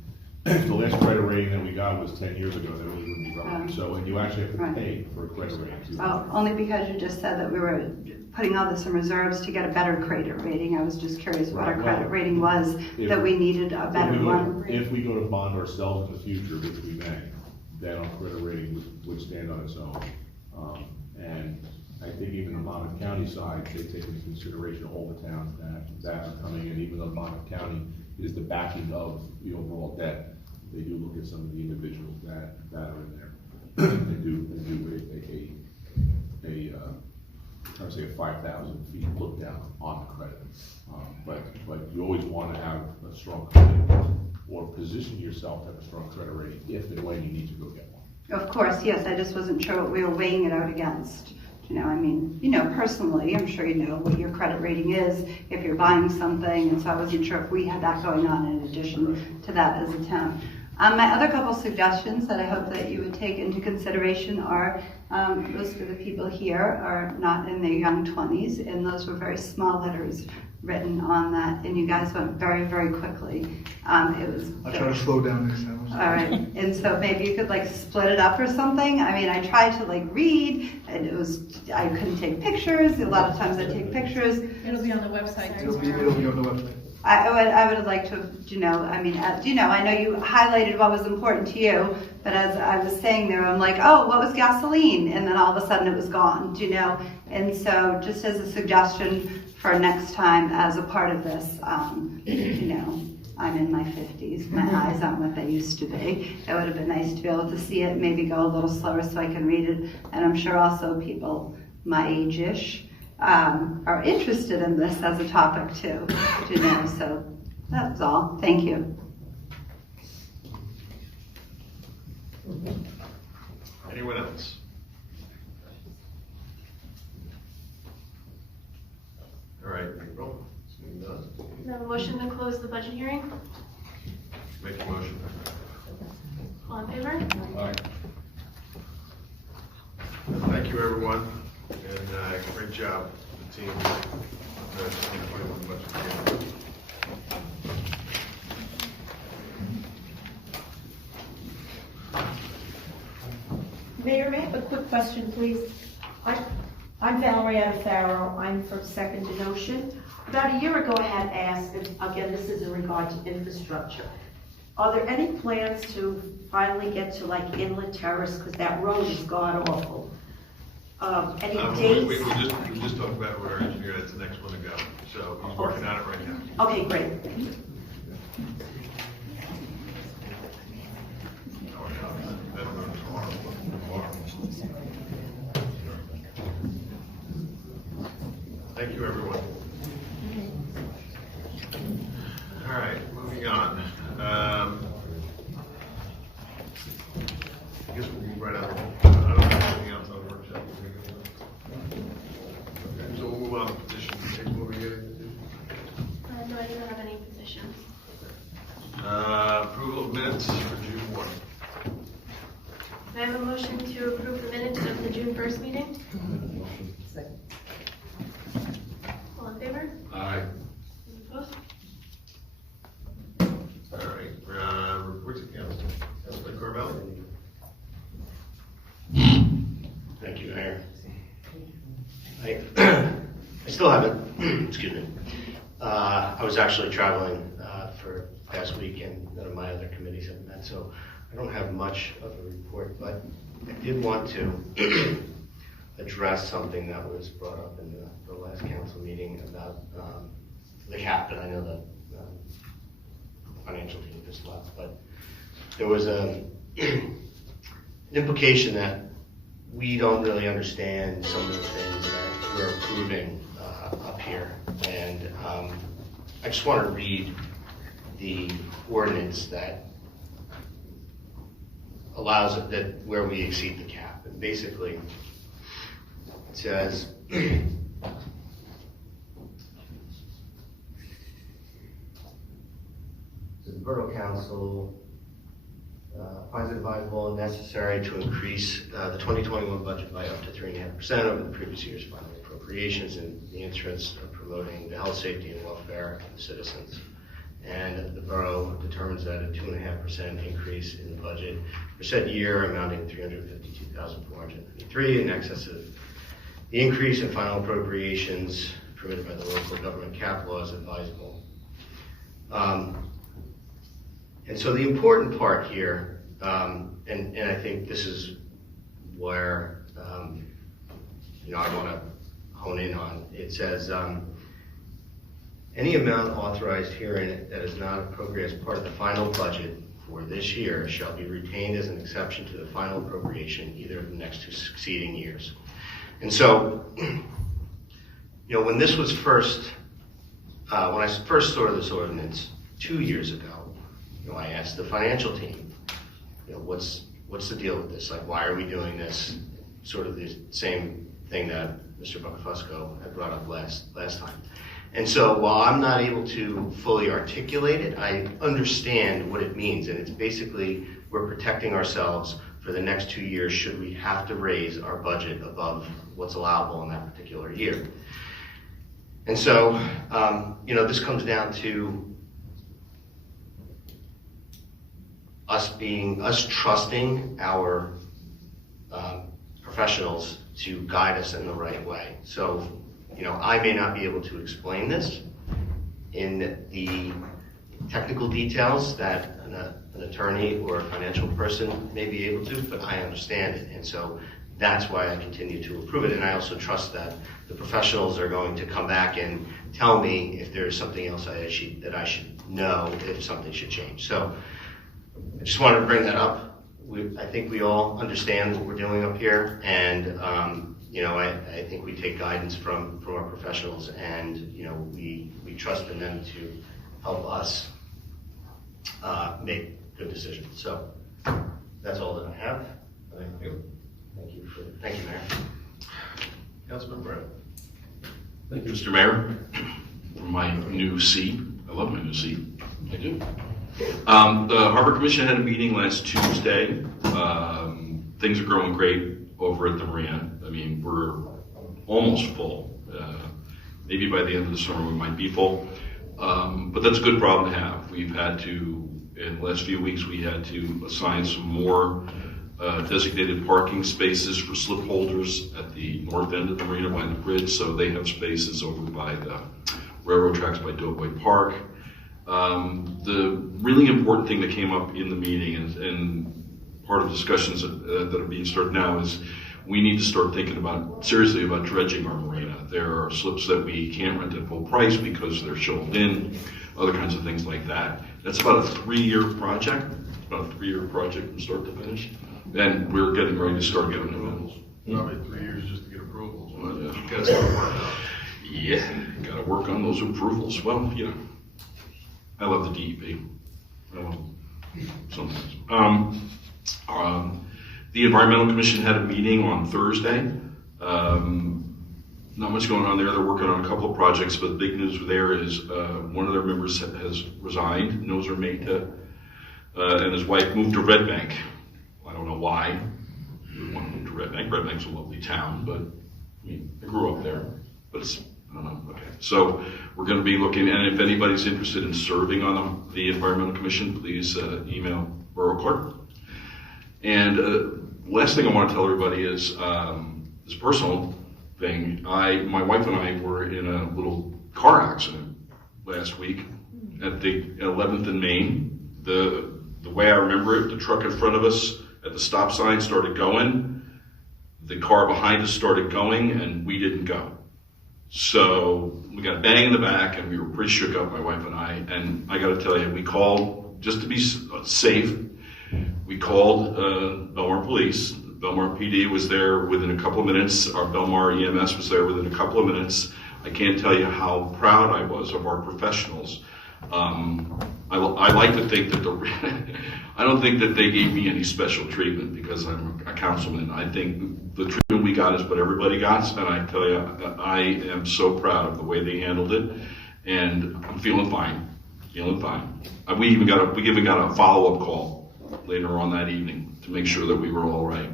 And the last credit rating that we got was 10 years ago. That really wouldn't be relevant. So, and you actually have to pay for a credit rating too. Oh, only because you just said that we were putting all this in reserves to get a better credit rating. I was just curious what our credit rating was, that we needed a better one. If we go to bond ourselves in the future, which we may, then our credit rating would stand on its own. And I think even the Monmouth County side, they take into consideration all the towns that are coming in, even though Monmouth County is the backing of the overall debt. They do look at some of the individuals that are in there. They do I would say a 5,000 feet look down on the credit. But you always want to have a strong credit or position yourself to have a strong credit rating if and when you need to go get one. Of course, yes, I just wasn't sure what we were weighing it out against. I mean, personally, I'm sure you know what your credit rating is if you're buying something, and so I wasn't sure if we had that going on in addition to that as a town. My other couple suggestions that I hope that you would take into consideration are, most of the people here are not in their young 20s, and those were very small letters written on that, and you guys went very, very quickly. I'll try to slow down next time. All right, and so maybe you could split it up or something. I mean, I tried to read, and I couldn't take pictures. A lot of times I take pictures. It'll be on the website. It'll be on the website. I would like to, I know you highlighted what was important to you, but But as I was saying there, I'm like, oh, what was gasoline? And then all of a sudden it was gone, you know? And so just as a suggestion for next time as a part of this, you know, I'm in my 50s, my eyes aren't what they used to be. It would have been nice to be able to see it, maybe go a little slower so I can read it. And I'm sure also people my age-ish are interested in this as a topic too, you know, so that's all. Thank you. Anyone else? All right, April. Seeing none. We have a motion to close the budget hearing. Make a motion. All in favor? Aye. Thank you, everyone, and great job, the team. The 2021 budget hearing. Mayor, may I have a quick question, please? I'm Valerie Farrow. I'm from Second and Ocean. About a year ago, I had asked, and again, this is in regard to infrastructure. Are there any plans to finally get to like Inlet Terrace, because that road is god awful? Any dates? We just talked about it with our engineer. That's the next one to go. So he's working on it right now. Okay, great. Thank you, everyone. All right, moving on. I guess we'll move right out. I don't have anything else on the workshop. Okay, so we'll move on to petitions. April, we getting petitions? No, I don't have any positions. Approval of minutes for June 1. I have a motion to approve the minutes of the June 1st meeting. All in favor? Aye. Any opposed? All right, reports of council. Councilor Carvelli. Thank you, Mayor. I still haven't, excuse me. I was actually traveling for past week, and none of my other committees have met, so I don't have much of a report, but I did want to address something that was brought up in the last council meeting about the cap, and I know the financial team just left, but there was an implication that we don't really understand some of the things that we're approving up here, and I just want to read the ordinance that allows it that where we exceed the cap. And basically, it says, the Borough Council finds it advisable and necessary to increase the 2021 budget by up to 3.5% over the previous year's final appropriations in the interest of promoting the health, safety, and welfare of the citizens. And the borough determines that a 2.5% increase in the budget for said year amounting to $352,493 in excess of the increase in final appropriations permitted by the local government cap law is advisable. And so the important part here, and I think this is where I want to hone in on. It says, any amount authorized herein that is not appropriate as part of the final budget for this year shall be retained as an exception to the final appropriation either of the next two succeeding years. And so, when this was first, when I first saw this ordinance 2 years ago, I asked the financial team, what's the deal with this? Like, why are we doing this? Sort of the same thing that Mr. Buckfusco had brought up last time. And so while I'm not able to fully articulate it, I understand what it means. And it's basically, we're protecting ourselves for the next 2 years should we have to raise our budget above what's allowable in that particular year. And so, this comes down to us trusting our professionals to guide us in the right way. So, I may not be able to explain this in the technical details that an attorney or a financial person may be able to, but I understand it. And so that's why I continue to approve it. And I also trust that the professionals are going to come back and tell me if there's something else that I should know if something should change. So I just wanted to bring that up. I think we all understand what we're doing up here, and you know, I think we take guidance from our professionals, and you know, we trust in them to help us make good decisions. So that's all that I have. Thank you. Thank you, Mayor. Councilman Brett. Thank you, Mr. Mayor, for my new seat. I love my new seat. I do. The Harbor Commission had a meeting last Tuesday. Things are growing great over at the marina. I mean, we're almost full. Maybe by the end of the summer we might be full. But that's a good problem to have. We've had to, in the last few weeks, we had to assign some more designated parking spaces for slip holders at the north end of the marina by the bridge, so they have spaces over by the railroad tracks by Doughboy Park. The really important thing that came up in the meeting and part of discussions that are being started now is we need to start thinking seriously about dredging our marina. There are slips that we can't rent at full price because they're shoveled in, other kinds of things like that. That's about a 3-year project, from start to finish. And we're getting ready to start getting approvals. Probably 3 years just to get approvals. You gotta start working on it. Yeah, gotta work on those approvals. Well, you know, I love the DEP. I love them sometimes. The Environmental Commission had a meeting on Thursday. Not much going on there. They're working on a couple of projects, but the big news there is one of their members has resigned, Nozer Mehta, and his wife moved to Red Bank. I don't know why we would want to move to Red Bank. Red Bank's a lovely town, but I mean, I grew up there, but it's, I don't know. Okay, so we're going to be looking, and if anybody's interested in serving on the Environmental Commission, please email Borough Clerk. And last thing I want to tell everybody is this personal thing. My wife and I were in a little car accident last week at the 11th and Main. The way I remember it, the truck in front of us at the stop sign started going, the car behind us started going, and we didn't go. So we got a bang in the back, and we were pretty shook up, my wife and I got to tell you, we called, just to be safe, we called Belmar Police. Belmar PD was there within a couple of minutes. Our Belmar EMS was there within a couple of minutes. I can't tell you how proud I was of our professionals. I like to think that I don't think that they gave me any special treatment because I'm a councilman. I think the treatment we got is what everybody got, and I tell you, I am so proud of the way they handled it, and I'm feeling fine. We even got a follow-up call later on that evening to make sure that we were all right.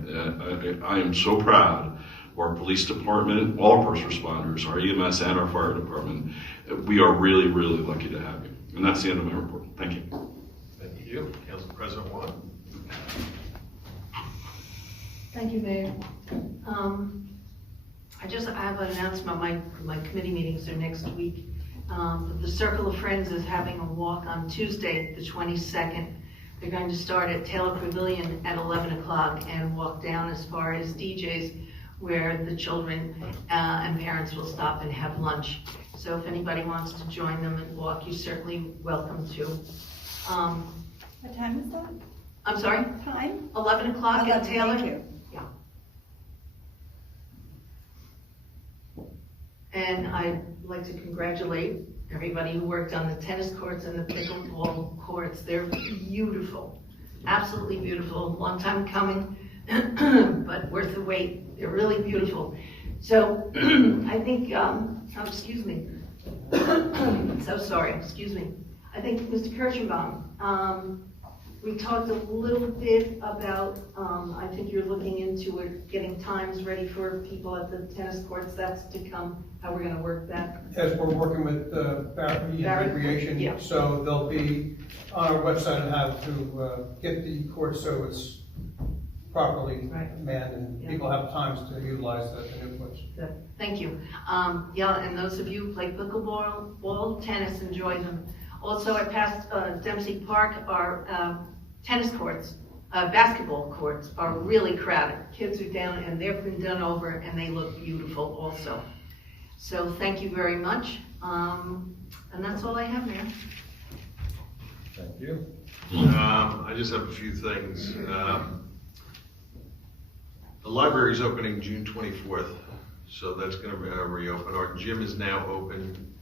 I am so proud of our police department, all our first responders, our EMS, and our fire department. We are really, really lucky to have you. And that's the end of my report. Thank you. Thank you. Council President Juan. Thank you, Mayor. I have an announcement. My committee meetings are next week. The Circle of Friends is having a walk on Tuesday, the 22nd. They're going to start at Taylor Pavilion at 11 o'clock and walk down as far as DJ's, where the children and parents will stop and have lunch. So if anybody wants to join them and walk, you're certainly welcome to. What time is that? I'm sorry? Time? 11 o'clock at Taylor. Thank you. Yeah. And I'd like to congratulate everybody who worked on the tennis courts and the pickleball courts. They're beautiful, absolutely beautiful. Long time coming, but worth the wait. They're really beautiful. So I think, excuse me. So sorry, excuse me. I think Mr. Kirschenbaum, we talked a little bit about, I think you're looking into it, getting times ready for people at the tennis courts. That's to come, how we're going to work that. Yes, we're working with Barry Recreation, yeah. So they'll be on our website and how to get the court so it's properly manned and people have times to utilize the new courts. Good. Thank you. Yeah, and those of you who play pickleball, tennis, enjoy them. Also, I passed Dempsey Park, our tennis courts, basketball courts are really crowded. Kids are down and they've been done over and they look beautiful also. So thank you very much. And that's all I have, Mayor. Thank you. I just have a few things. The library's opening June 24th, so that's going to reopen. Our gym is now open.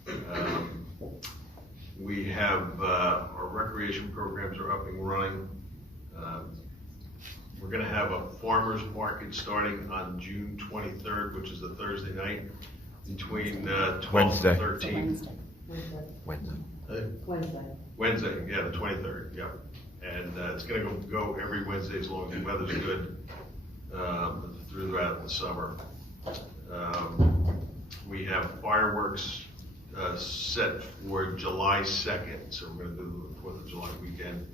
We have our recreation programs are up and running. We're going to have a farmer's market starting on June 23rd, which is a Thursday night, between 12th and 13th. Wednesday, yeah, the 23rd, yeah. And it's going to go every Wednesday as long as the weather's good throughout the summer. We have fireworks set for July 2nd, so we're going to do the 4th of July weekend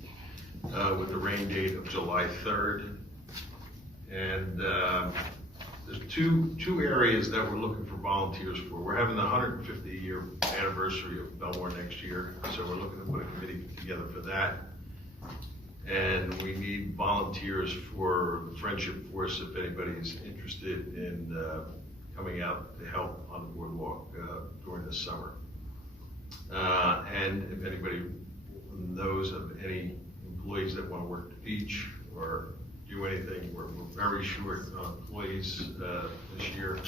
with the rain date of July 3rd. And there's two areas that we're looking for volunteers for. We're having the 150-year anniversary of Belmar next year, so we're looking to put a committee together for that. And we need volunteers for the Friendship Force if anybody's interested in coming out to help on the boardwalk during the summer. And if anybody knows of any employees that want to work the beach or do anything, we're very short on employees this year.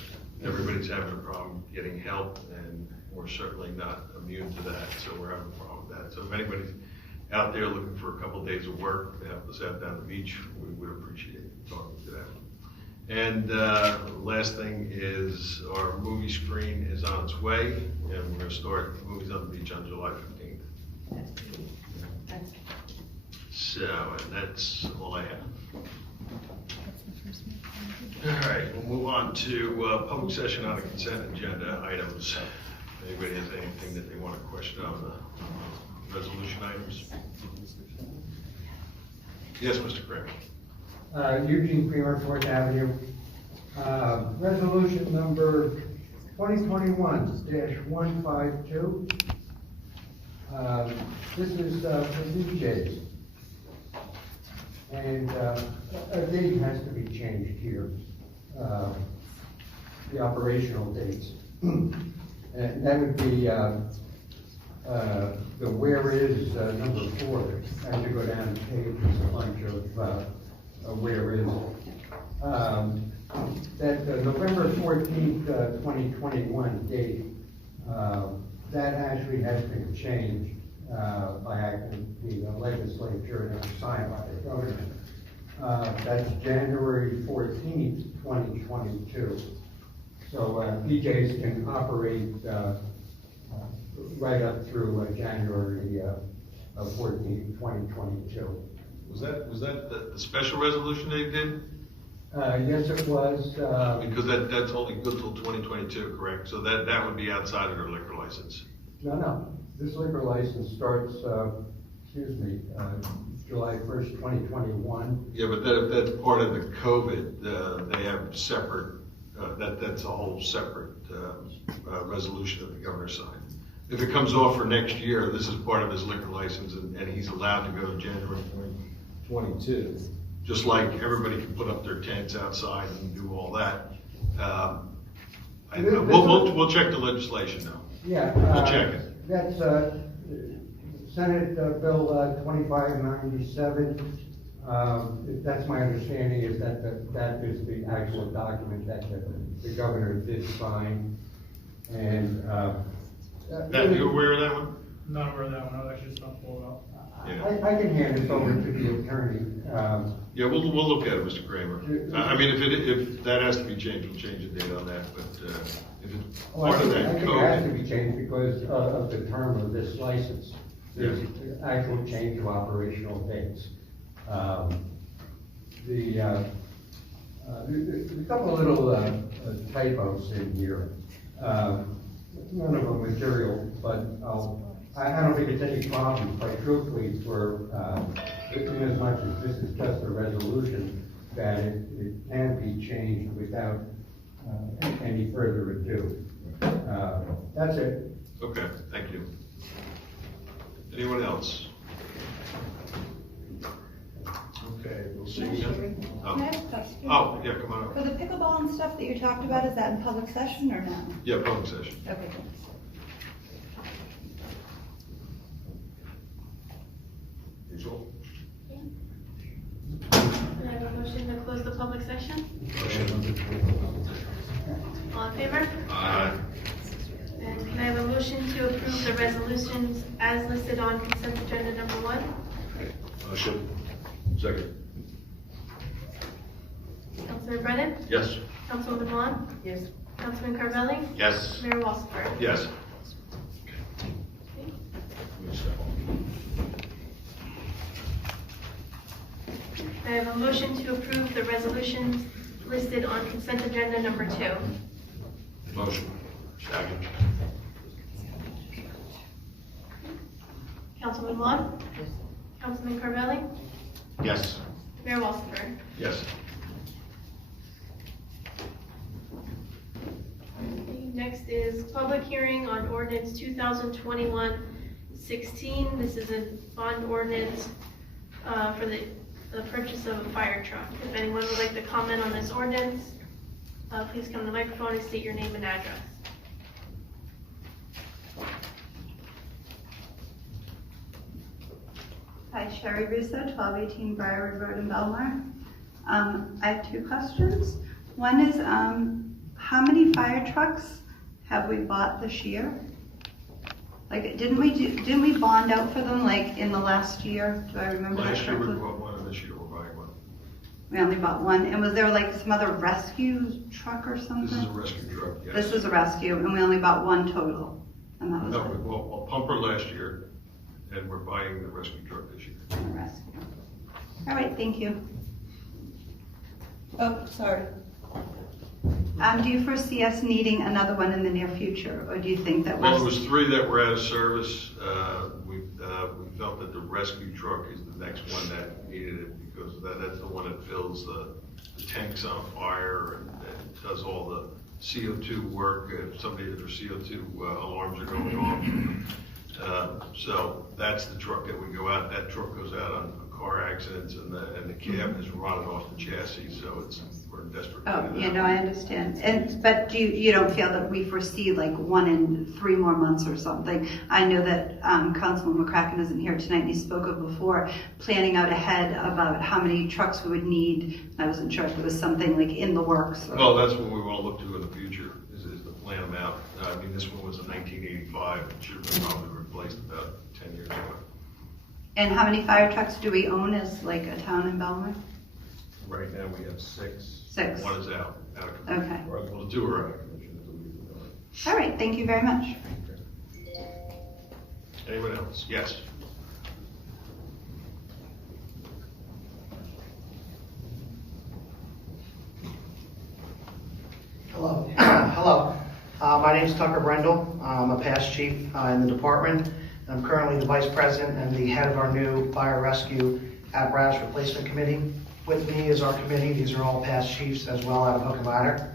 Everybody's having a problem getting help, and we're certainly not immune to that, so we're having a problem with that. So if anybody's out there looking for a couple of days of work to help us out down the beach, we would appreciate talking to them. And last thing is our movie screen is on its way, and we're going to start movies on the beach on July 15th. So, and that's all I have. All right, we'll move on to public session on the consent agenda items. Anybody has anything that they want to question on the resolution items? Yes, Mr. Kramer. Eugene Kramer, 4th Avenue. Resolution number 2021-152. This is for DJs. And a date has to be changed here. The operational dates. And that would be the where is number 4. As you go down the page, there's a bunch of where is. That November 14th, 2021 date, that actually has been changed by act of the legislature and signed by the governor. That's January 14th, 2022. So DJs can operate right up through January 14th, 2022. Was that the special resolution they did? Yes, it was. Because that's only good till 2022, correct? So that would be outside of their liquor license. No. This liquor license starts, July 1st, 2021. Yeah, but that's part of the COVID. They have separate. That's a whole separate resolution that the governor signed. If it comes off for next year, this is part of his liquor license, and he's allowed to go to January 2022. Just like everybody can put up their tents outside and do all that. We'll check the legislation now. Yeah. We'll check it. That's Senate Bill 2597. That's my understanding is that is the actual document that the governor did sign. And Matt, you aware of that one? Not aware of that one. I just not pulled up. Yeah. I can hand this over to the attorney. Yeah, we'll look at it, Mr. Kramer. I mean, if that has to be changed, we'll change the date on that. But if it's part of that I think code, it has to be changed because of the term of this license. There's actual change of operational dates. There's a couple of little typos in here. None of them material, but I don't think it's any problem, quite truthfully, for in as much as this is just a resolution, that it can be changed without any further ado. That's it. Okay, thank you. Anyone else? Okay, we'll see you then. Can I ask a question? Oh, yeah, come on up. For the pickleball and stuff that you talked about, is that in public session or no? Yeah, public session. Okay, thanks. Usual. Can I have a motion to close the public session? All in favor? Aye. And can I have a motion to approve the resolutions as listed on consent agenda number 1? Motion. Second. Councilman Brennan? Yes. Councilwoman Vaughn? Yes. Councilman Carvelli? Yes. Mayor Walsifer? Yes. I have a motion to approve the resolutions listed on consent agenda number 2. Motion. Second. Councilman Vaughn? Councilman Carvelli? Yes. Mayor Walsifer? Yes. Next is public hearing on ordinance 2021-16. This is a bond ordinance for the purchase of a fire truck. If anyone would like to comment on this ordinance, please come to the microphone and state your name and address. Hi, Sherry Russo, 1218 Briarwood Road in Belmar. I have 2 questions. One is, how many fire trucks have we bought this year? Like, didn't we bond out for them like in the last year? Do I remember that Last year we correctly? bought one, and this year we're buying one. We only bought one, and was there like some other rescue truck or something? This is a rescue truck, yes. This is a rescue, and we only bought one total, and that was No, it. we bought a pumper last year, and we're buying the rescue truck this year. A rescue. All right, thank you. Oh, sorry. Do you foresee us needing another one in the near future, or do you think that Well, there we're... was 3 that were out of service. We felt that the rescue truck is the next one that needed it, because that's the one that fills the tanks on fire and does all the CO2 work if their CO2 alarms are going off. So that's the truck that we go out. That truck goes out on car accidents, and the cab is rotted off the chassis, so we're in desperate. Oh, yeah, no, I understand. But you don't feel that we foresee like 1 in 3 more months or something? I know that Councilman McCracken isn't here tonight, and he spoke of before, planning out ahead about how many trucks we would need. I wasn't sure if there was something like in the works. Or... Well, that's what we want to look to in the future, is to plan them out. I mean, this one was a 1985, it should have been probably replaced about 10 years ago. And how many fire trucks do we own as like a town in Belmar? Right now, we have 6. 6. 1 is out of commission. Okay. Well, 2 are out of commission. All right, thank you very much. Anyone else? Yes. Hello. Hello. My name is Tucker Brendel. I'm a past chief in the department. I'm currently the vice president and the head of our new fire rescue apparatus replacement committee. With me is our committee. These are all past chiefs as well out of Hook and Ladder.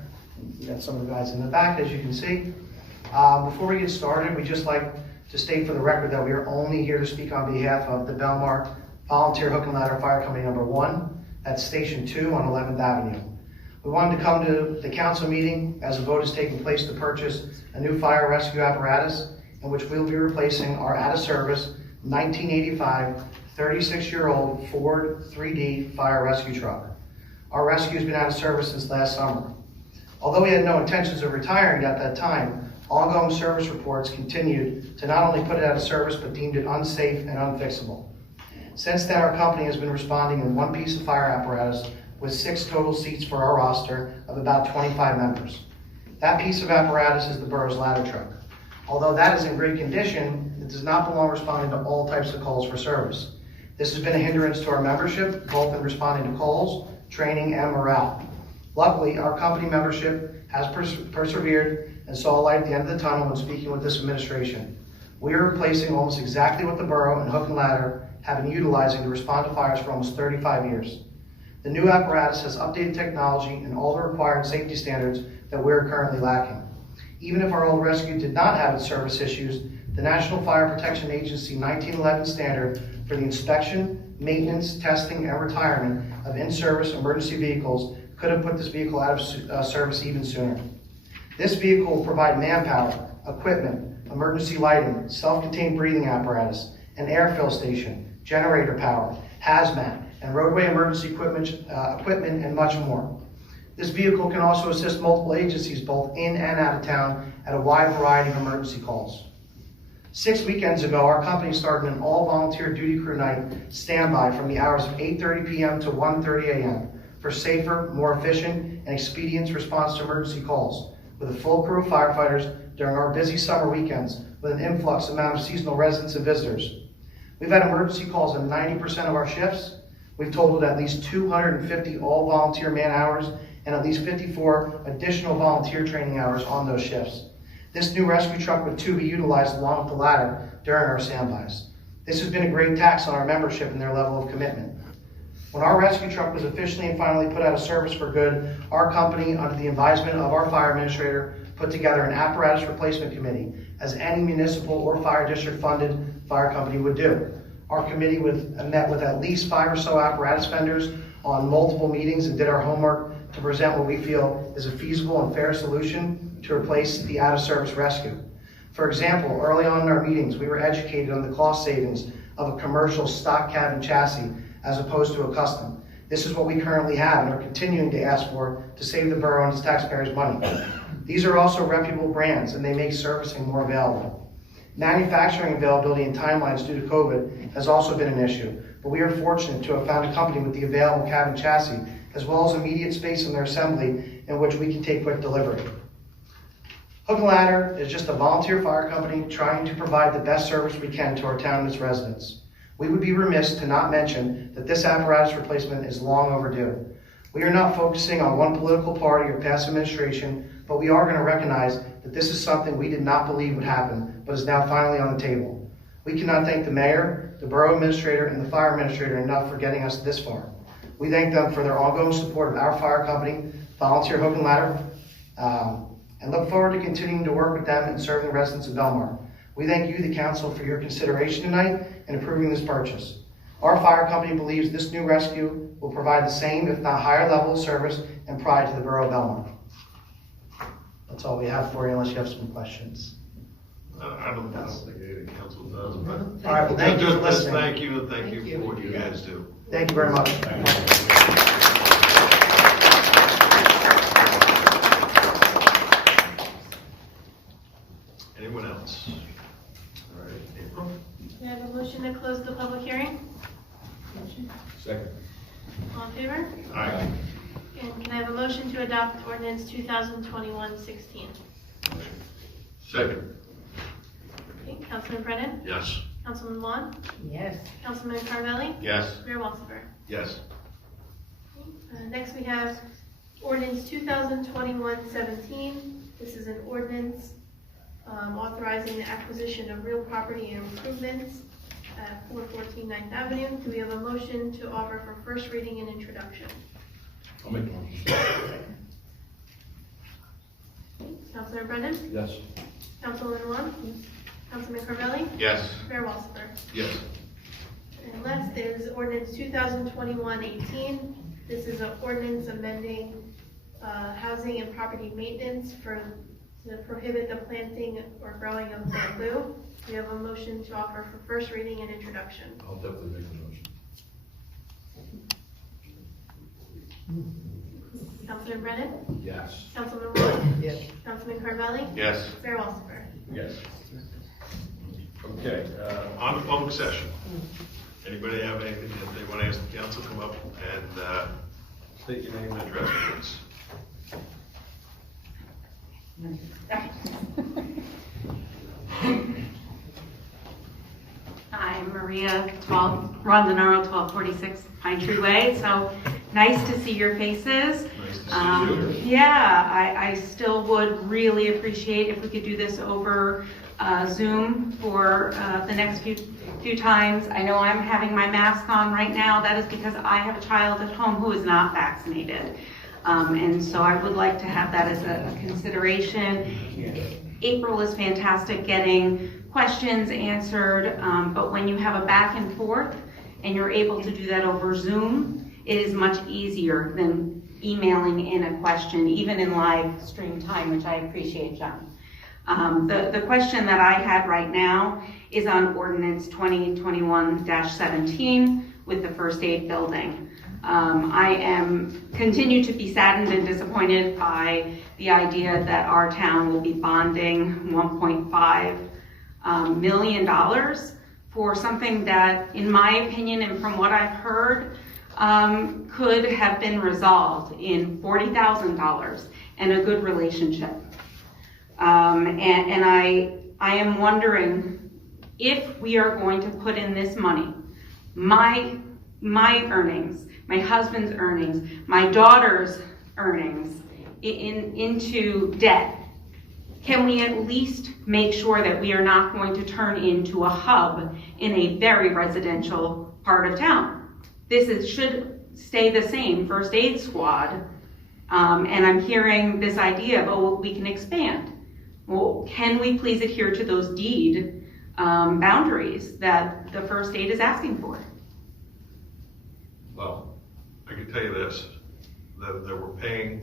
We got some of the guys in the back, as you can see. Before we get started, we'd just like to state for the record that we are only here to speak on behalf of the Belmar Volunteer Hook and Ladder Fire Company number 1 at Station 2 on 11th Avenue. We wanted to come to the council meeting as a vote is taking place to purchase a new fire rescue apparatus in which we'll be replacing our out-of-service 1985 36-year-old Ford 3D fire rescue truck. Our rescue has been out of service since last summer. Although we had no intentions of retiring at that time, ongoing service reports continued to not only put it out of service but deemed it unsafe and unfixable. Since then, our company has been responding in one piece of fire apparatus with 6 total seats for our roster of about 25 members. That piece of apparatus is the borough's ladder truck. Although that is in great condition, it does not belong responding to all types of calls for service. This has been a hindrance to our membership, both in responding to calls, training, and morale. Luckily, our company membership has persevered and saw a light at the end of the tunnel when speaking with this administration. We are replacing almost exactly what the borough and Hook and Ladder have been utilizing to respond to fires for almost 35 years. The new apparatus has updated technology and all the required safety standards that we're currently lacking. Even if our old rescue did not have its service issues, the National Fire Protection Agency 1911 standard for the inspection, maintenance, testing, and retirement of in-service emergency vehicles could have put this vehicle out of service even sooner. This vehicle will provide manpower, equipment, emergency lighting, self-contained breathing apparatus, an air fill station, generator power, hazmat, and roadway emergency equipment, and much more. This vehicle can also assist multiple agencies both in and out of town at a wide variety of emergency calls. 6 weekends ago, our company started an all-volunteer duty crew night standby from the hours of 8:30 p.m. to 1:30 a.m. for safer, more efficient, and expedient response to emergency calls, with a full crew of firefighters during our busy summer weekends with an influx amount of seasonal residents and visitors. We've had emergency calls on 90% of our shifts. We've totaled at least 250 all-volunteer man hours and at least 54 additional volunteer training hours on those shifts. This new rescue truck would too be utilized along with the ladder during our standbys. This has been a great tax on our membership and their level of commitment. When our rescue truck was officially and finally put out of service for good, our company, under the advisement of our fire administrator, put together an apparatus replacement committee, as any municipal or fire district funded fire company would do. Our committee met with at least 5 or so apparatus vendors on multiple meetings and did our homework to present what we feel is a feasible and fair solution to replace the out-of-service rescue. For example, early on in our meetings, we were educated on the cost savings of a commercial stock cabin chassis as opposed to a custom. This is what we currently have and are continuing to ask for to save the borough and its taxpayers money. These are also reputable brands and they make servicing more available. Manufacturing availability and timelines due to COVID has also been an issue, but we are fortunate to have found a company with the available cabin chassis as well as immediate space in their assembly in which we can take quick delivery. Hook and Ladder is just a volunteer fire company trying to provide the best service we can to our town and its residents. We would be remiss to not mention that this apparatus replacement is long overdue. We are not focusing on one political party or past administration, but we are going to recognize that this is something we did not believe would happen, but is now finally on the table. We cannot thank the mayor, the borough administrator, and the fire administrator enough for getting us this far. We thank them for their ongoing support of our fire company, Volunteer Hook and Ladder, and look forward to continuing to work with them and serving the residents of Belmar. We thank you, the council, for your consideration tonight in approving this purchase. Our fire company believes this new rescue will provide the same, if not higher level of service and pride to the borough of Belmar. That's all we have for you, unless you have some questions. I don't think any of the council does, but. All right, well, thank you for listening. Thank you, and thank you for what you guys do. Thank you very much. Anyone else? All right, April? Can I have a motion to close the public hearing? Second. All in favor? Aye. And can I have a motion to adopt ordinance 2021-16? Second. Okay, Councilman Brennan? Yes. Councilman Juan? Yes. Councilman Carvelli? Yes. Mayor Walsifer? Yes. Next we have ordinance 2021-17. This is an ordinance authorizing the acquisition of real property and improvements at 414 9th Avenue. Do we have a motion to offer for first reading and introduction? I'll make one. Councilor Brennan? Yes. Councilman Juan? Councilman Carvelli? Yes. Mayor Walsifer? Yes. And last is ordinance 2021-18. This is an ordinance amending housing and property maintenance to prohibit the planting or growing of bamboo. We have a motion to offer for first reading and introduction. I'll definitely make the motion. Councilman Brennan? Yes. Councilman Wood? Yes. Councilman Carvelli? Yes. Mayor Walsifer? Yes. Okay, on to public session. Anybody have anything that they want to ask the council, come up and state your name and address, please. I'm Maria 12, 1246 Pine Tree Way. So nice to see your faces. Nice to see you. Yeah, I still would really appreciate if we could do this over Zoom for the next few times. I know I'm having my mask on right now. That is because I have a child at home who is not vaccinated. And so I would like to have that as a consideration. April is fantastic getting questions answered, but when you have a back and forth and you're able to do that over Zoom, it is much easier than emailing in a question, even in live stream time, which I appreciate, John. The question that I had right now is on Ordinance 2021-17 with the first aid building. I continue to be saddened and disappointed by the idea that our town will be bonding $1.5 million for something that, in my opinion and from what I've heard, could have been resolved in $40,000 and a good relationship. And I am wondering if we are going to put in this money, my earnings, my husband's earnings, my daughter's earnings into debt, can we at least make sure that we are not going to turn into a hub in a very residential part of town? Should stay the same, first aid squad, and I'm hearing this idea of, oh, we can expand. Well, can we please adhere to those deed boundaries that the first aid is asking for? Well, I can tell you this, that we're paying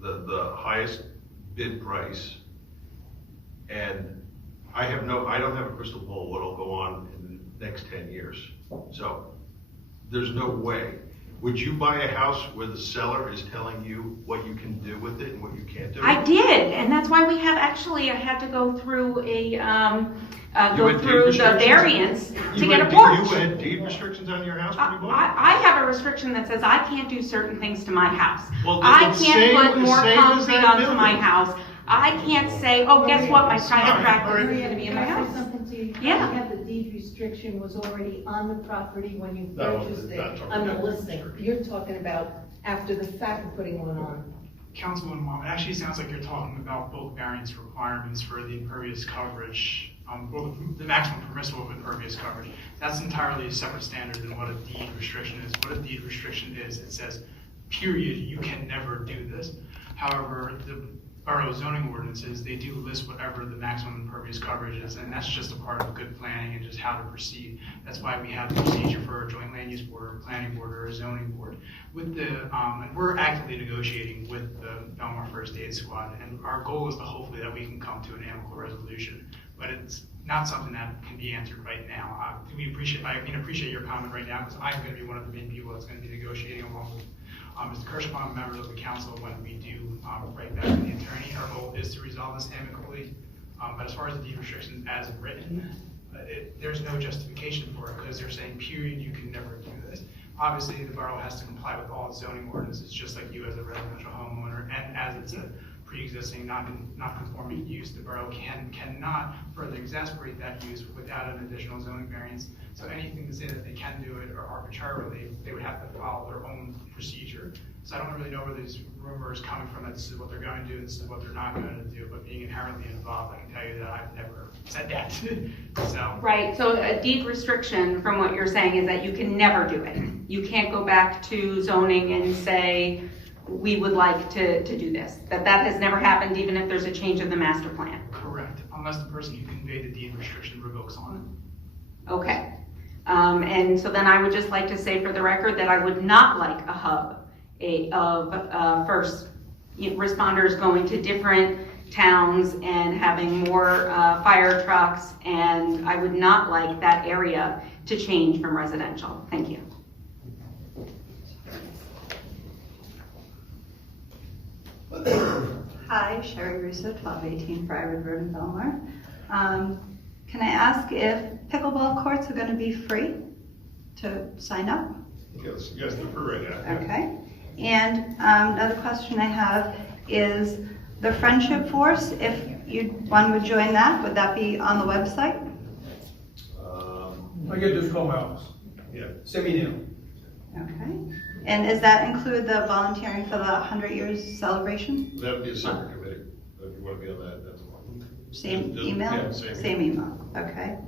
the highest bid price, and I don't have a crystal ball what'll go on in the next 10 years. So there's no way. Would you buy a house where the seller is telling you what you can do with it and what you can't do? I did, and that's why I had to go through the variance to get a porch. You had deed restrictions on your house when you bought it? I have a restriction that says I can't do certain things to my house. Well, I can't put more same as concrete that onto building. my house. I can't say, oh, guess what, my private practice is gonna be in my Can I say house. something to you? Yeah. You have the deed restriction was already on the property when you No, purchased it, that's on the okay. listing. You're talking about after the fact of putting one on. Councilwoman Mom, it actually sounds like you're talking about both variance requirements for the impervious coverage, well, the maximum permissible impervious coverage. That's entirely a separate standard than what a deed restriction is. What a deed restriction is, it says, period, you can never do this. However, the borough zoning ordinances, they do list whatever the maximum impervious coverage is, and that's just a part of good planning and just how to proceed. That's why we have the procedure for a joint land use board or a planning board or a zoning board. With the, and we're actively negotiating with the Belmar First Aid Squad, and our goal is to hopefully that we can come to an amicable resolution, but it's not something that can be answered right now. I appreciate your comment right now, because I'm going to be one of the main people that's going to be negotiating along with Mr. Kirschbaum, members of the council, when we do write back to the attorney. Our goal is to resolve this amicably, but as far as the deed restrictions as written, there's no justification for it, because they're saying, period, you can never do this. Obviously, the borough has to comply with all its zoning ordinances, just like you as a residential homeowner, and as it's a pre-existing non-conforming use, the borough cannot further exasperate that use without an additional zoning variance. So anything to say that they can do it or arbitrarily, they would have to follow their own procedure. So I don't really know where these rumors coming from that this is what they're going to do, this is what they're not going to do, but being inherently involved, I can tell you that I've never said that. So. Right, so a deed restriction, from what you're saying, is that you can never do it. You can't go back to zoning and say, we would like to do this. That has never happened, even if there's a change in the master plan. Correct, unless the person who conveyed the deed restriction revokes on it. Okay. And so then I would just like to say for the record that I would not like a hub of first responders going to different towns and having more fire trucks, and I would not like that area to change from residential. Thank you. Hi, Sherry Russo, 1218 Friarwood Road in Belmar. Can I ask if pickleball courts are going to be free to sign up? Yes, they're free right now. Okay. And another question I have is the Friendship Force, if one would join that, would that be on the website? I get just call my office. Yeah. Send me an email. Okay. And does that include the volunteering for the 100 years celebration? That would be a separate committee, but if you want to be on that, that's fine. Same Just- email? Yeah, Same email. Okay.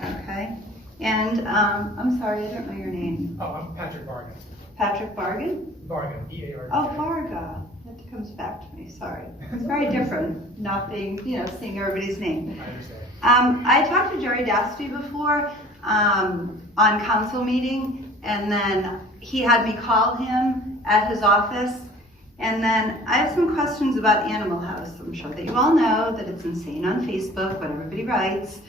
Okay. And I'm sorry, I don't know your name. Oh, I'm Patrick Bargan. Patrick Bargan? Bargan, B-A-R-G. Oh, Varga. It comes back to me, sorry. It's very different, not being, seeing everybody's name. I understand. I talked to Jerry Dasty before, on council meeting, and then he had me call him at his office. And then I have some questions about Animal House. I'm sure that you all know that it's insane on Facebook, what everybody writes.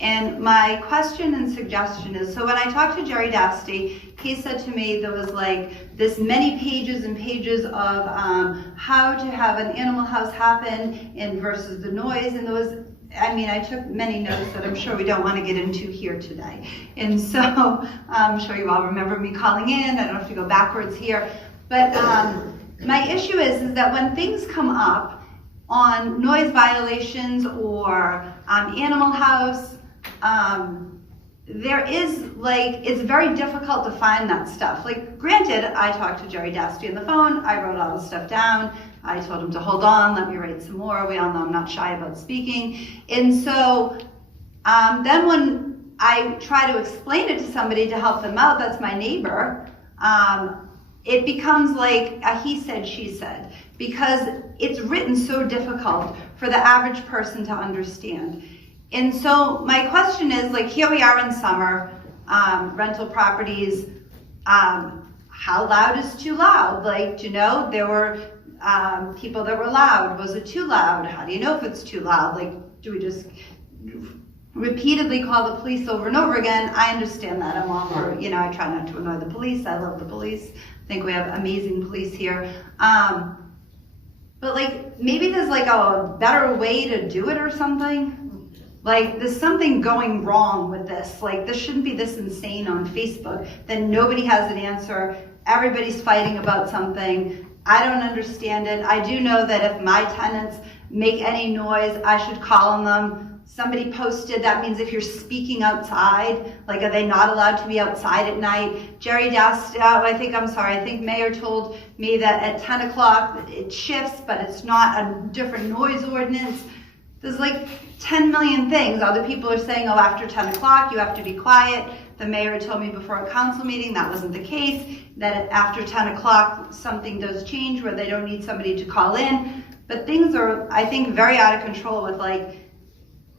And my question and suggestion is, so when I talked to Jerry Dasty, he said to me there was like this many pages and pages of how to have an animal house happen and versus the noise, and there was, I took many notes that I'm sure we don't want to get into here today. And so I'm sure you all remember me calling in. I don't have to go backwards here. But my issue is that when things come up on noise violations or Animal House, there is it's very difficult to find that stuff. Like, granted, I talked to Jerry Dasty on the phone, I wrote all the stuff down, I told him to hold on, let me write some more. We all know I'm not shy about speaking. And so then when I try to explain it to somebody to help them out, that's my neighbor, it becomes like a he said, she said, because it's written so difficult for the average person to understand. And so my question is, here we are in summer, rental properties, how loud is too loud? There were people that were loud. Was it too loud? How do you know if it's too loud? Do we just repeatedly call the police over and over again? I understand that. I'm all for, I try not to annoy the police. I love the police. I think we have amazing police here. But maybe there's a better way to do it or something. There's something going wrong with this. This shouldn't be this insane on Facebook that nobody has an answer. Everybody's fighting about something. I don't understand it. I do know that if my tenants make any noise, I should call on them. Somebody posted that means if you're speaking outside, are they not allowed to be outside at night? Jerry Dasty, I think Mayor told me that at 10 o'clock it shifts, but it's not a different noise ordinance. There's 10 million things. Other people are saying, after 10 o'clock you have to be quiet. The mayor told me before a council meeting that wasn't the case, that after 10 o'clock something does change where they don't need somebody to call in. But things are, I think, very out of control with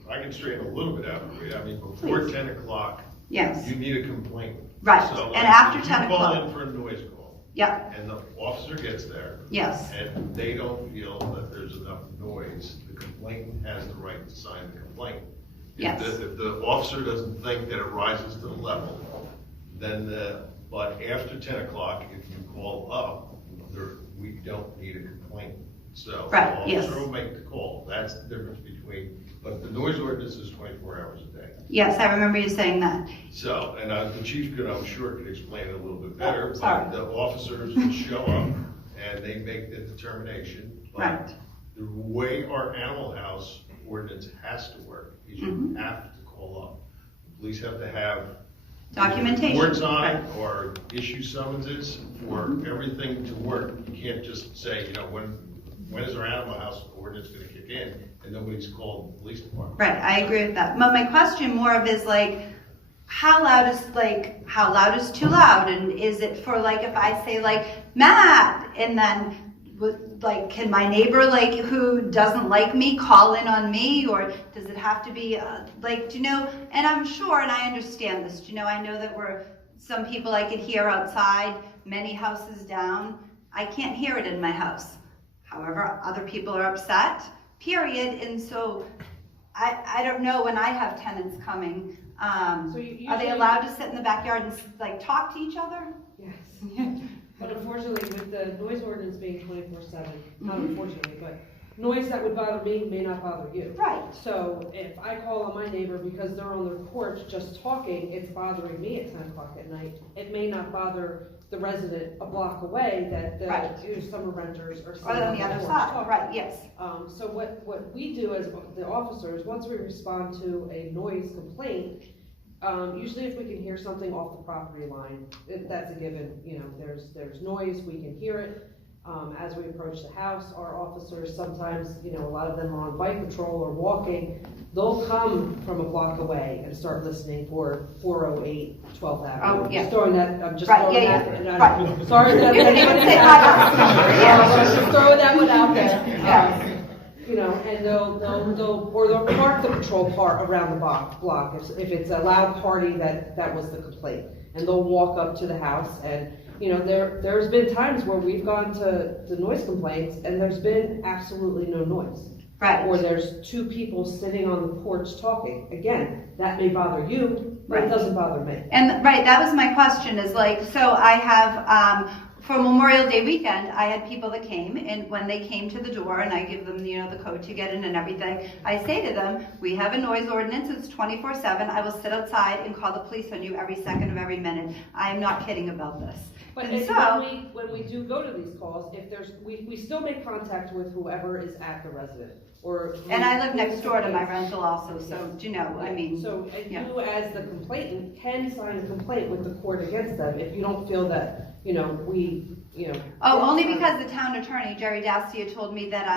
I can straighten a little bit out for you. Before Please. 10 o'clock, Yes. you need a complaint. Right. So, And after if 10 you call o'clock. in for a noise call. Yep. And the officer gets there. Yes. And they don't feel that there's enough noise, the complainant has the right to sign the complaint. Yes. If the officer doesn't think that it rises to the level, then but after 10 o'clock, if you call up, we don't need a complaint. So Right, the yes. officer will make the call. That's the difference between, but the noise ordinance is 24 hours a day. Yes, I remember you saying that. So, and the chief I'm sure could explain it a little bit better, sorry. but the officers will show up and they make the determination. But Right. the way our Animal House ordinance has to work is you have to call up. The police have to have Documentation. reports on it Right. or issue summonses for everything to work. You can't just say, when is our Animal House ordinance gonna kick in, and nobody's called the police department. Right, I agree with that. But my question more of is how loud is too loud? And is it for if I say Matt, and then can my neighbor who doesn't like me call in on me, or does it have to be and I'm sure, and I understand this, I know that some people I could hear outside, many houses down. I can't hear it in my house. However, other people are upset, period. And so I don't know when I have tenants coming, are they allowed to sit in the backyard and talk to each other? Yes. But unfortunately, with the noise ordinance being 24/7, not unfortunately, but noise that would bother me may not bother you. Right. So if I call on my neighbor because they're on their porch just talking, it's bothering me at 10 o'clock at night. It may not bother the resident a block away that the summer renters are sitting on the other side, talking. right, yes. So what we do as the officers, once we respond to a noise complaint, usually if we can hear something off the property line, that's a given. There's noise, we can hear it. As we approach the house, our officers sometimes, a lot of them are on bike patrol or walking, they'll come from a block away and start listening for 408 12th Avenue. Oh, yeah. Just throwing that, I'm just Right, throwing yeah, that. yeah. and Right. Sorry that You didn't even anybody say has my that. house. I'm just throwing that one out there. Yes. And they'll park the patrol part around the block if it's a loud party that was the complaint. And they'll walk up to the house and, there's been times where we've gone to noise complaints and there's been absolutely no noise. Right. Or there's two people sitting on the porch talking. Again, that may bother you, but it doesn't bother me. And, right, that was my question, is like, so I have, for Memorial Day weekend, I had people that came, and when they came to the door, and I give them, the code to get in and everything, I say to them, we have a noise ordinance, it's 24/7, I will sit outside and call the police on you every second of every minute. I am not kidding about this. But And when we do go to these calls, if we still make contact with whoever is at the resident. And I live next door to my rental also, so, So you as the complainant can sign a complaint with the court against them if you don't feel that, Oh, only because the town attorney, Jerry Dastia, told me that,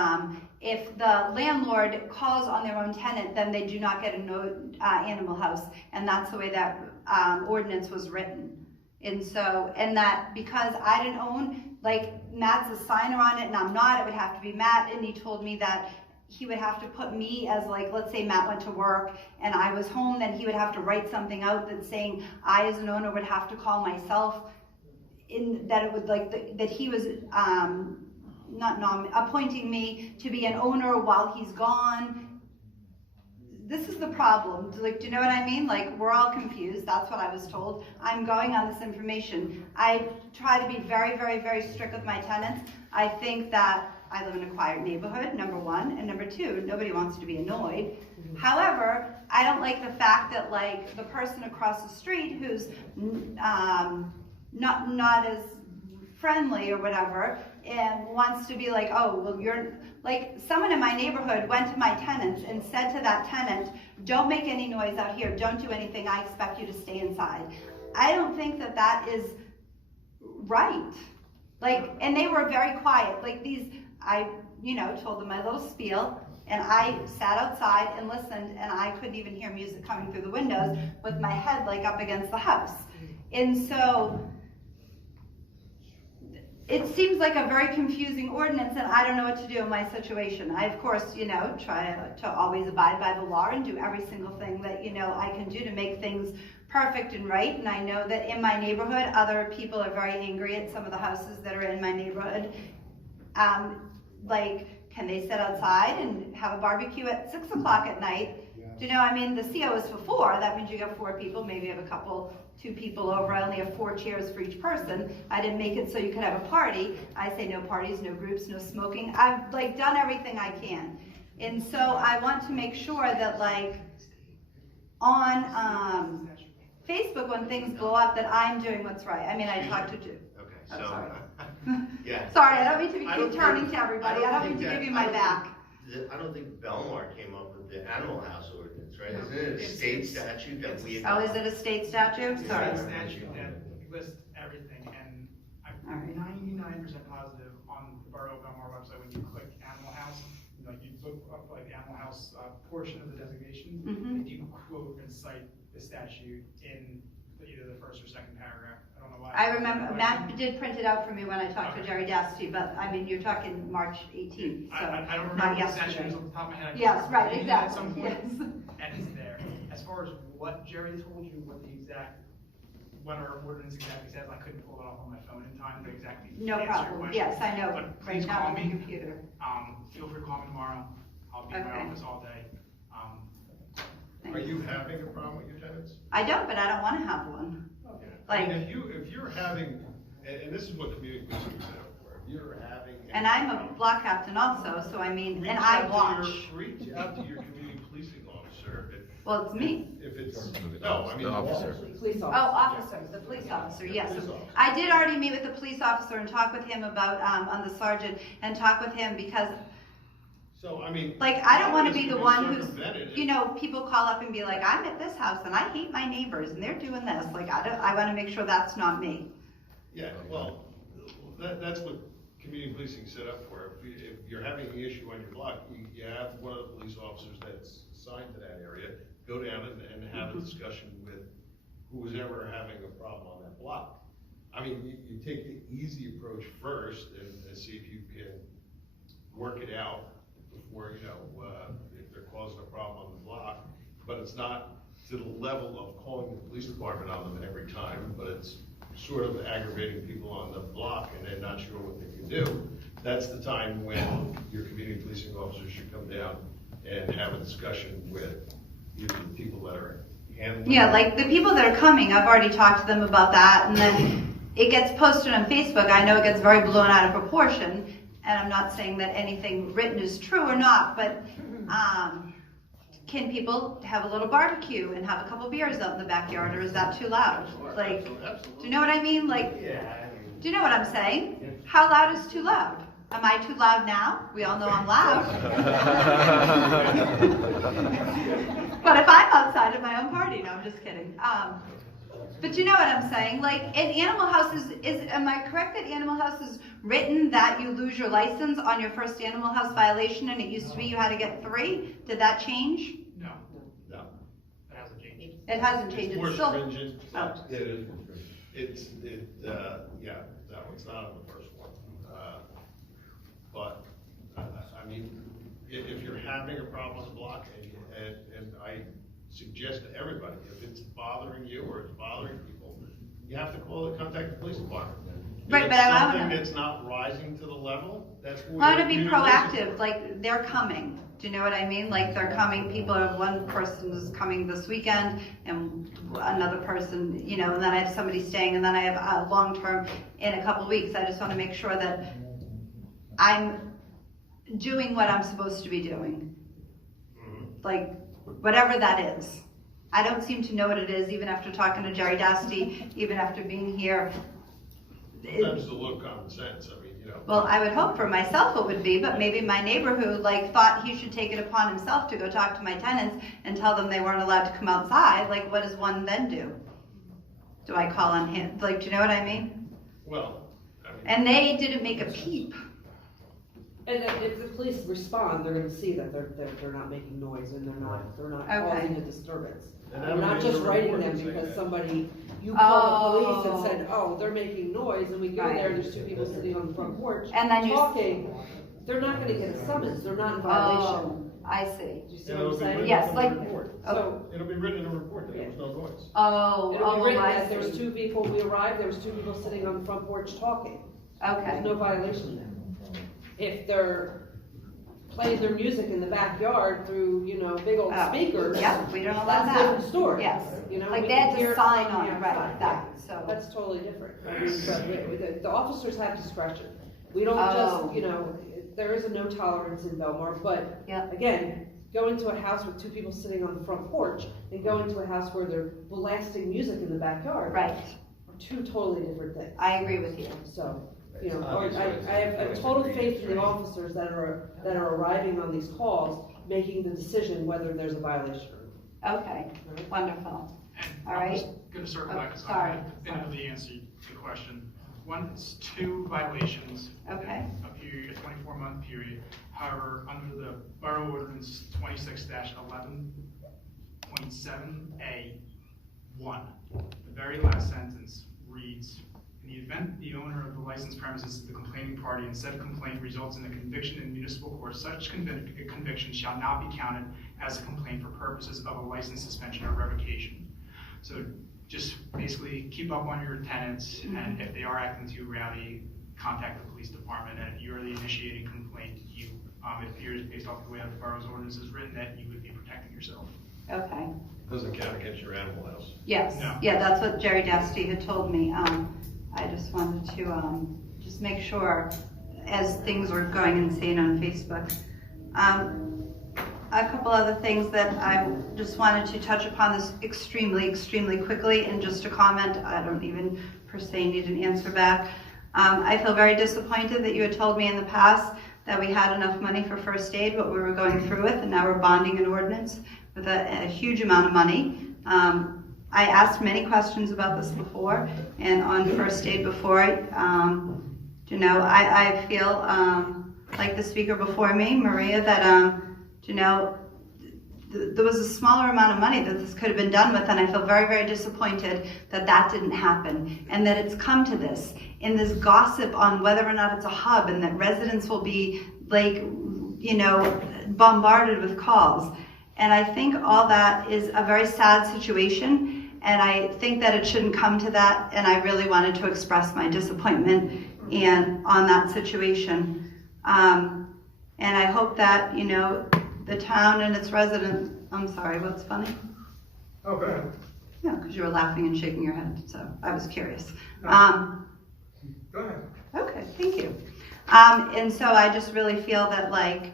if the landlord calls on their own tenant, then they do not get a animal house, and that's the way that, ordinance was written. And so, and that because I didn't own, like, Matt's a signer on it and I'm not, it would have to be Matt, and he told me that he would have to put me as, like, let's say Matt went to work and I was home, then he would have to write something out that's saying I as an owner would have to call myself, in that it would, like, that he was appointing me to be an owner while he's gone. This is the problem. Like, do you know what I mean? Like, we're all confused. That's what I was told. I'm going on this information. I try to be very, very, very strict with my tenants. I think that I live in a quiet neighborhood, number one, and number two, nobody wants to be annoyed. However, I don't like the fact that, like, the person across the street who's not as friendly or whatever, and wants to be like, oh, well, you're, like, someone in my neighborhood went to my tenants and said to that tenant, don't make any noise out here, don't do anything, I expect you to stay inside. I don't think that that is right. Like, and they were very quiet. Like, I told them my little spiel, and I sat outside and listened, and I couldn't even hear music coming through the windows with my head, like, up against the house. And so it seems like a very confusing ordinance, and I don't know what to do in my situation. I, of course, try to always abide by the law and do every single thing that, I can do to make things perfect and right. And I know that in my neighborhood, other people are very angry at some of the houses that are in my neighborhood. Like, can they sit outside and have a barbecue at 6 o'clock at night? Do you know, the CO is for 4. That means you got 4 people, maybe you have a couple, 2 people over. I only have 4 chairs for each person. I didn't make it so you could have a party. I say no parties, no groups, no smoking. I've, like, done everything I can. And so I want to make sure that, like, on Facebook, when things blow up, that I'm doing what's right. I talked to Jude. Okay, I'm so, sorry. yeah. Sorry, I don't mean to I keep turning to everybody. I don't mean to think give you that- my back. I don't think Belmar came up with the animal house ordinance, right? Isn't it a state statute that we? Oh, is it a state statute? It's Sorry. a statute that lists everything, and I'm 99% positive on the Borough of Belmar website, when you click animal house, you look up like the animal house portion of the designation, they do quote and cite the statute in either the first or second paragraph. I don't know why. I remember, Matt did print it out for me when I talked to Jerry Dasty, but you're talking March 18th, so I don't not remember the statute yesterday. off the top of my head. Yes, right, At exactly, some point, yes. and it's there. As far as what Jerry told you, what our ordinance exactly says, I couldn't pull it off on my phone in time to exactly No answer your problem, question. yes, I know, But right please now call on the me. computer. Feel free to call me tomorrow. I'll be in my Okay. office all day. Are you having a problem with your tenants? I don't, but I don't want to have one. Like, If you're having, and this is what community policing is out for, if you're having. and I'm a block captain also, so and Reach I out to watch. Reach out to your community policing officer. Well, it's me. If it's, no, I mean. The officer. Police Oh, officer. officer, the police officer, yes. Police officer. I did already meet with the police officer and talk with him about, on the sergeant, and talk with him because, So, I mean. like, I don't want to be the one who's, circumvented. people call up and be like, I'm at this house and I hate my neighbors and they're doing this. Like, I want to make sure that's not me. Yeah, well, that's what community policing set up for. If you're having an issue on your block, you have one of the police officers that's assigned to that area, go down and have a discussion with who's ever having a problem on that block. I mean, you take the easy approach first and see if you can work it out before, you know, if they're causing a problem on the block. But it's not to the level of calling the police department on them every time, but it's sort of aggravating people on the block and they're not sure what they can do. That's the time when your community policing officer should come down and have a discussion with either the people that are handling. Yeah, like the people that are coming, I've already talked to them about that, and then it gets posted on Facebook. I know it gets very blown out of proportion, and I'm not saying that anything written is true or not, but can people have a little barbecue and have a couple beers out in the backyard, or is that too loud? Like, do you know what I mean? Like, do you know what I'm saying? How loud is too loud? Am I too loud now? We all know I'm loud. But if I'm outside of my own party, no, I'm just kidding. But you know what I'm saying? Like, in Animal House, am I correct that Animal House is written that you lose your license on your first Animal House violation, and it used to be you had to get 3? Did that change? No. No. It hasn't changed. It hasn't changed. It's more It's still. stringent. Oh. Yeah, it is more stringent. Yeah, no, it's not on the first one. But, I mean, if you're having a problem on the block, and I suggest to everybody, if it's bothering you or it's bothering people, you have to contact the police department. Right, If but it's I wanna- something that's not rising to the level, that's where. I want to be you're proactive, like, they're coming. Do you know what I mean? Like, they're coming, one person is coming this weekend, and another person, you know, and then I have somebody staying, and then I have a long-term in a couple of weeks. I just want to make sure that I'm doing what I'm supposed to be doing. Like, whatever that is. I don't seem to know what it is, even after talking to Jerry Dasty, even after being here. Sometimes it's a little common sense, I mean, you know. Well, I would hope for myself it would be, but maybe my neighbor who like thought he should take it upon himself to go talk to my tenants and tell them they weren't allowed to come outside, like what does one then do? Do I call on him? Like, do you know what I mean? Well, I mean. And they didn't make a peep. And if the police respond, they're gonna see that they're not making noise and they're not Okay. causing a disturbance. And You're not that'll just be writing them reported saying because that. somebody, you call the police and Oh. said, oh, they're making noise, and we go Right. there, there's 2 people sitting on the front porch And then you s- talking, they're not gonna get a summons, they're not in violation. Oh, I see. Do you see And what it'll I'm be saying? written Yes, in like- the report. So, It'll be written in a report that there was no noise. Oh, it'll be written I that there was see. 2 people, we arrived, there was 2 people sitting on the front porch talking. Okay. There's no violation there. If they're playing their music in the backyard through, you know, big old Oh, speakers. yeah, we don't allow That's a that. different story. Yes. You know, Like we they can had hear to it sign from on the it, right, outside. that, so. That's totally different. I mean, but the officers have discretion. We don't Oh. just, you know, there is a no tolerance in Belmar, but Yeah. again, going to a house with 2 people sitting on the front porch and going to a house where they're blasting music in the backyard. Right. Are 2 totally different things. I agree with you. So, you know, I have total faith in the officers that are arriving on these calls, making the decision whether there's a violation or not. Okay, wonderful. All I'm right. just gonna circle back, because sorry. I didn't know the answer to the question. One, it's 2 violations. Okay. A period, a 24-month period. However, under the Borough Ordinance 26-11.7A1, the very last sentence reads, in the event the owner of the licensed premises is the complaining party and said complaint results in a conviction in municipal court, such conviction shall not be counted as a complaint for purposes of a license suspension or revocation. So just basically keep up on your tenants, and if they are acting too rowdy, contact the police department, and if you're the initiating complaint, it appears based off the way that the borough's ordinance is written that you would be protecting yourself. Okay. Doesn't count against your animal house. Yes. No. Yeah, that's what Jerry Dasty had told me. I just wanted to just make sure as things were going insane on Facebook. A couple other things that I just wanted to touch upon this extremely quickly, and just a comment. I don't even per se need an answer back. I feel very disappointed that you had told me in the past that we had enough money for first aid, what we were going through with, and now we're bonding an ordinance with a huge amount of money. I asked many questions about this before, and on first aid before, You know, I feel, like the speaker before me, Maria, that, you know, there was a smaller amount of money that this could have been done with, and I feel very, very disappointed that that didn't happen, and that it's come to this, in this gossip on whether or not it's a hub, and that residents will be, like, you know, bombarded with calls. And I think all that is a very sad situation, and I think that it shouldn't come to that, and I really wanted to express my disappointment on that situation. And I hope that, you know, the town and its residents, I'm sorry, what's funny? Oh, go ahead. Yeah, because you were laughing and shaking your head, so I was curious. Go ahead. Okay, thank you. And so I just really feel that, like,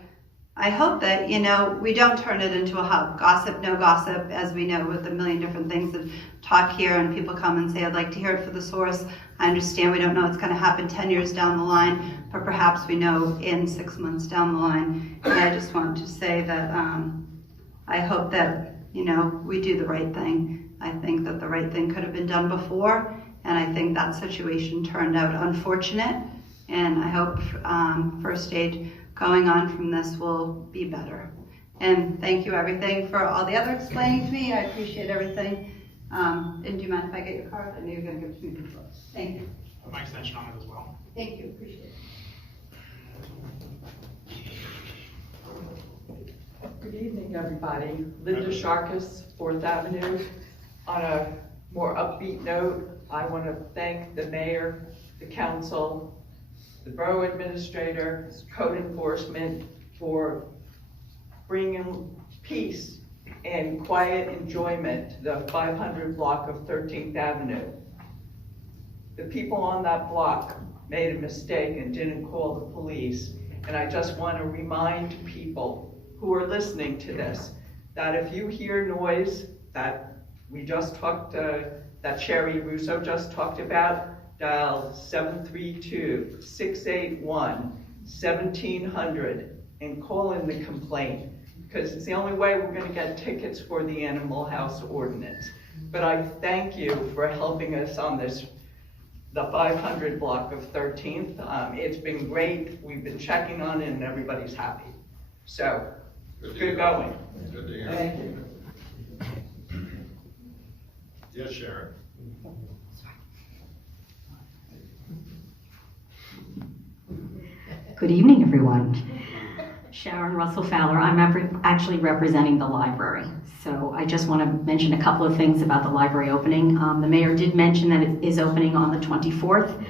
I hope that, you know, we don't turn it into a hub. Gossip, no gossip, as we know with a million different things that talk here, and people come and say, I'd like to hear it for the source. I understand we don't know what's going to happen 10 years down the line, but perhaps we know in 6 months down the line. And I just want to say that I hope that, you know, we do the right thing. I think that the right thing could have been done before, and I think that situation turned out unfortunate, and I hope First Aid going on from this will be better. And thank you everything for all the other explaining to me. I appreciate everything. And do you mind if I get your card? I know you're going to give it to me before. Thank you. Put my extension on it as well. Thank you, appreciate it. Good evening, everybody. Linda Sharkus, 4th Avenue. On a more upbeat note, I want to thank the mayor, the council, the borough administrator, code enforcement for bringing peace and quiet enjoyment to the 500 block of 13th Avenue. The people on that block made a mistake and didn't call the police. And I just want to remind people who are listening to this that if you hear noise that we just talked, that Sherry Russo just talked about, dial 732-681-1700 and call in the complaint, because it's the only way we're going to get tickets for the Animal House ordinance. But I thank you for helping us on this, the 500 block of 13th. It's been great. We've been checking on it and everybody's happy. So, good going. Good to hear. Thank you. Yes, Sharon. Good evening, everyone. Sharon Russell Fowler. I'm actually representing the library. So I just want to mention a couple of things about the library opening. The mayor did mention that it is opening on the 24th.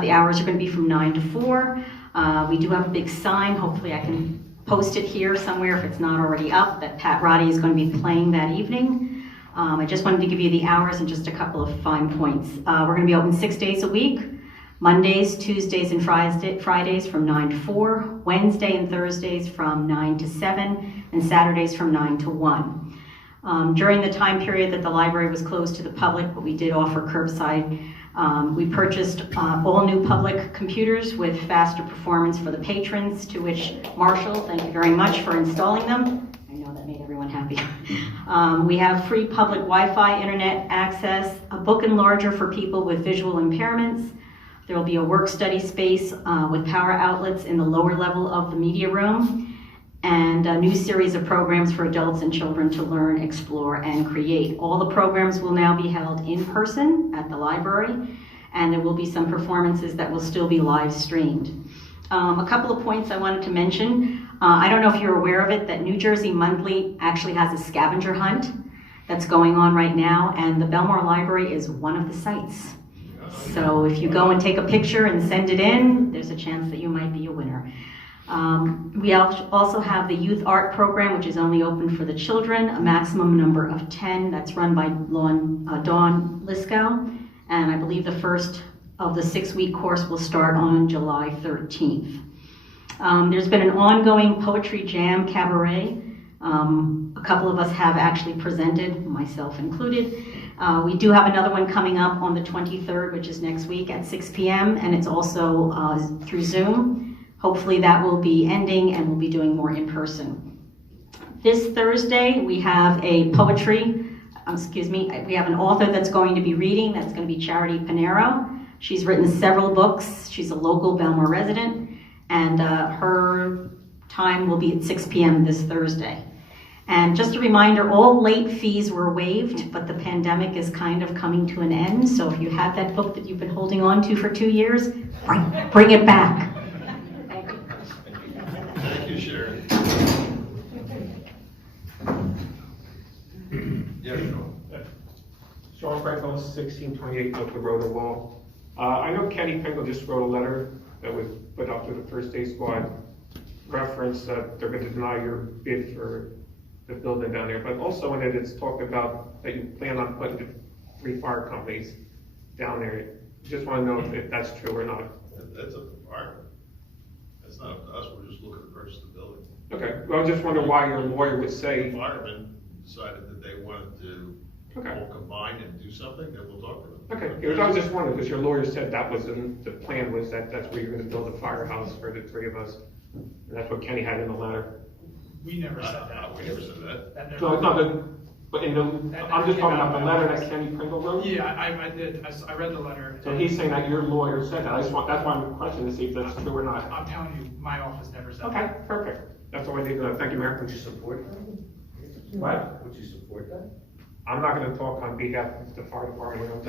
The hours are going to be from 9 to 4. We do have a big sign. Hopefully I can post it here somewhere if it's not already up, that Pat Roddy is going to be playing that evening. I just wanted to give you the hours and just a couple of fine points. We're going to be open 6 days a week. Mondays, Tuesdays, and Fridays from 9 to 4, Wednesday and Thursdays from 9 to 7, and Saturdays from 9 to 1. During the time period that the library was closed to the public, but we did offer curbside, we purchased all new public computers with faster performance for the patrons, to which Marshall, thank you very much for installing them. I know that made everyone happy. We have free public Wi-Fi internet access, a book enlarger for people with visual impairments. There will be a work-study space with power outlets in the lower level of the media room, and a new series of programs for adults and children to learn, explore, and create. All the programs will now be held in person at the library, and there will be some performances that will still be live streamed. A couple of points I wanted to mention. I don't know if you're aware of it, that New Jersey Monthly actually has a scavenger hunt that's going on right now, and the Belmar Library is one of the sites. So if you go and take a picture and send it in, there's a chance that you might be a winner. We also have the youth art program, which is only open for the children, a maximum number of 10. That's run by Dawn Liscow, and I believe the first of the 6-week course will start on July 13th. There's been an ongoing poetry jam cabaret. A couple of us have actually presented, myself included. We do have another one coming up on the 23rd, which is next week at 6 p.m., and it's also through Zoom. Hopefully that will be ending and we'll be doing more in person. This Thursday, we have a we have an author that's going to be reading. That's going to be Charity Pinero. She's written several books. She's a local Belmar resident, and her time will be at 6 p.m. this Thursday. And just a reminder, all late fees were waived, but the pandemic is kind of coming to an end. So if you have that book that you've been holding on to for 2 years, bring it back. Thank you, Sharon. Yeah, Sean. Sean Franklin, 1628 Oakland Road in Wall. I know Kenny Pringle just wrote a letter that was put up to the First Aid Squad, reference that they're going to deny your bid for the building down there, but also in it, it's talked about that you plan on putting the 3 fire companies down there. Just want to know if that's true or not. That's up to the fire. That's not up to us, we're just looking to purchase the building. Okay, well, I just wonder why your lawyer would say. The firemen decided that they wanted to all combine and do something, then we'll talk to them. Okay, because I was just wondering, because your lawyer said that was the plan was that that's where you're going to build a firehouse for the 3 of us. And that's what Kenny had in the letter. We never said that. We never said that. That never. So, no, but in the, I'm just talking about the letter that Kenny Pringle wrote? Yeah, I did. I read the letter. So he's saying that your lawyer said that. That's why I'm questioning to see if that's true or not. I'm telling you, my office never said that. Okay, perfect. That's all I need to know. Thank you, Mayor. Would you support that? What? Would you support that? I'm not gonna talk on behalf of the fire department. I'm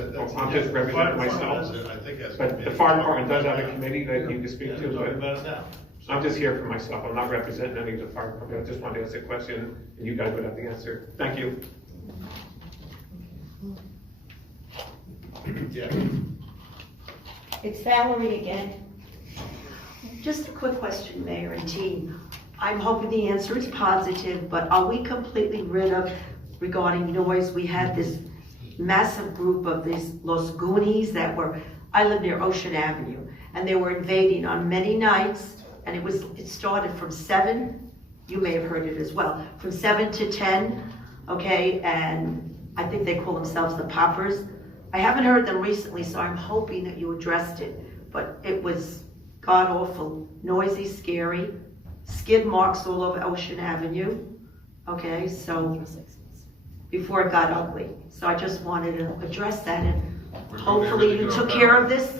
just The representing fire myself. department has I think has a But the committee. fire department does have a committee that you can speak to, We're talking but about it now. I'm just here for myself. I'm not representing any of the fire department. I just wanted to ask a question and you guys would have the answer. Thank you. Yeah. It's Valerie again. Just a quick question, Mayor and team. I'm hoping the answer is positive, but are we completely rid of, regarding noise, we had this massive group of these Los Goonies that were, I live near Ocean Avenue, and they were invading on many nights, and it started from 7, you may have heard it as well, from 7 to 10, okay, and I think they call themselves the Poppers. I haven't heard them recently, so I'm hoping that you addressed it, but it was god-awful, noisy, scary, skid marks all over Ocean Avenue, okay, so, before it got ugly. So I just wanted to address that, and hopefully you took care of this.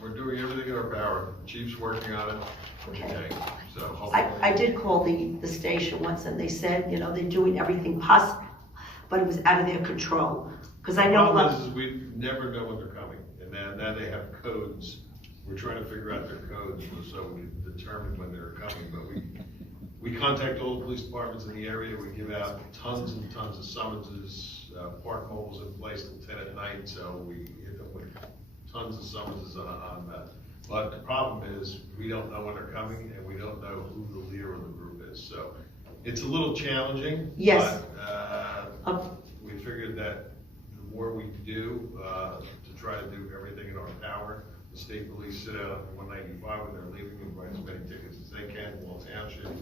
We're doing everything in our power. Chief's working on it every day, so hopefully. I did call the station once, and they said, you know, they're doing everything possible, but it was out of their control. Because I know. The problem is we never know when they're coming, and now they have codes. We're trying to figure out their codes, so we determine when they're coming, but we contact all the police departments in the area. We give out tons and tons of summonses, park mobiles in place till 10 at night, so we hit them with tons of summonses on that. But the problem is we don't know when they're coming, and we don't know who the leader of the group is. So it's a little challenging. Yes. But we figured that the more we do to try to do everything in our power. The state police sit out on 195 when they're leaving and write as many tickets as they can. Wall Township,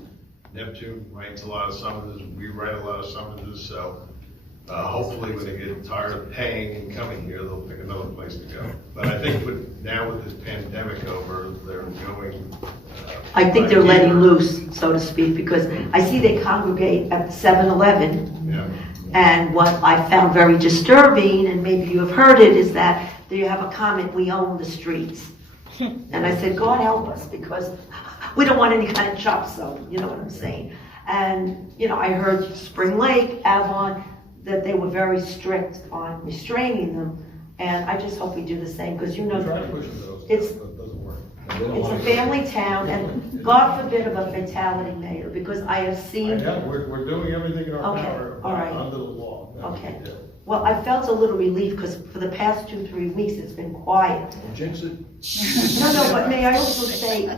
Neptune writes a lot of summonses. We write a lot of summonses. So hopefully, when they get tired of paying and coming here, they'll pick another place to go. But I think now with this pandemic over, they're going. I think they're letting loose, so to speak, because I see they congregate at 7-Eleven. Yeah. And what I found very disturbing, and maybe you have heard it, is that you have a comment, we own the streets. And I said, God help us, because we don't want any kind of chop zone, you know what I'm saying? And, you know, I heard Spring Lake, Avon, that they were very strict on restraining them. And I just hope we do the same, because you know, it's a family town, and God forbid of a fatality, Mayor, because I have seen. We're doing everything in our power all right. under the law. Okay. Well, I felt a little relief, because for the past 2-3 weeks, it's been quiet. Jinx it. No, but may I also say,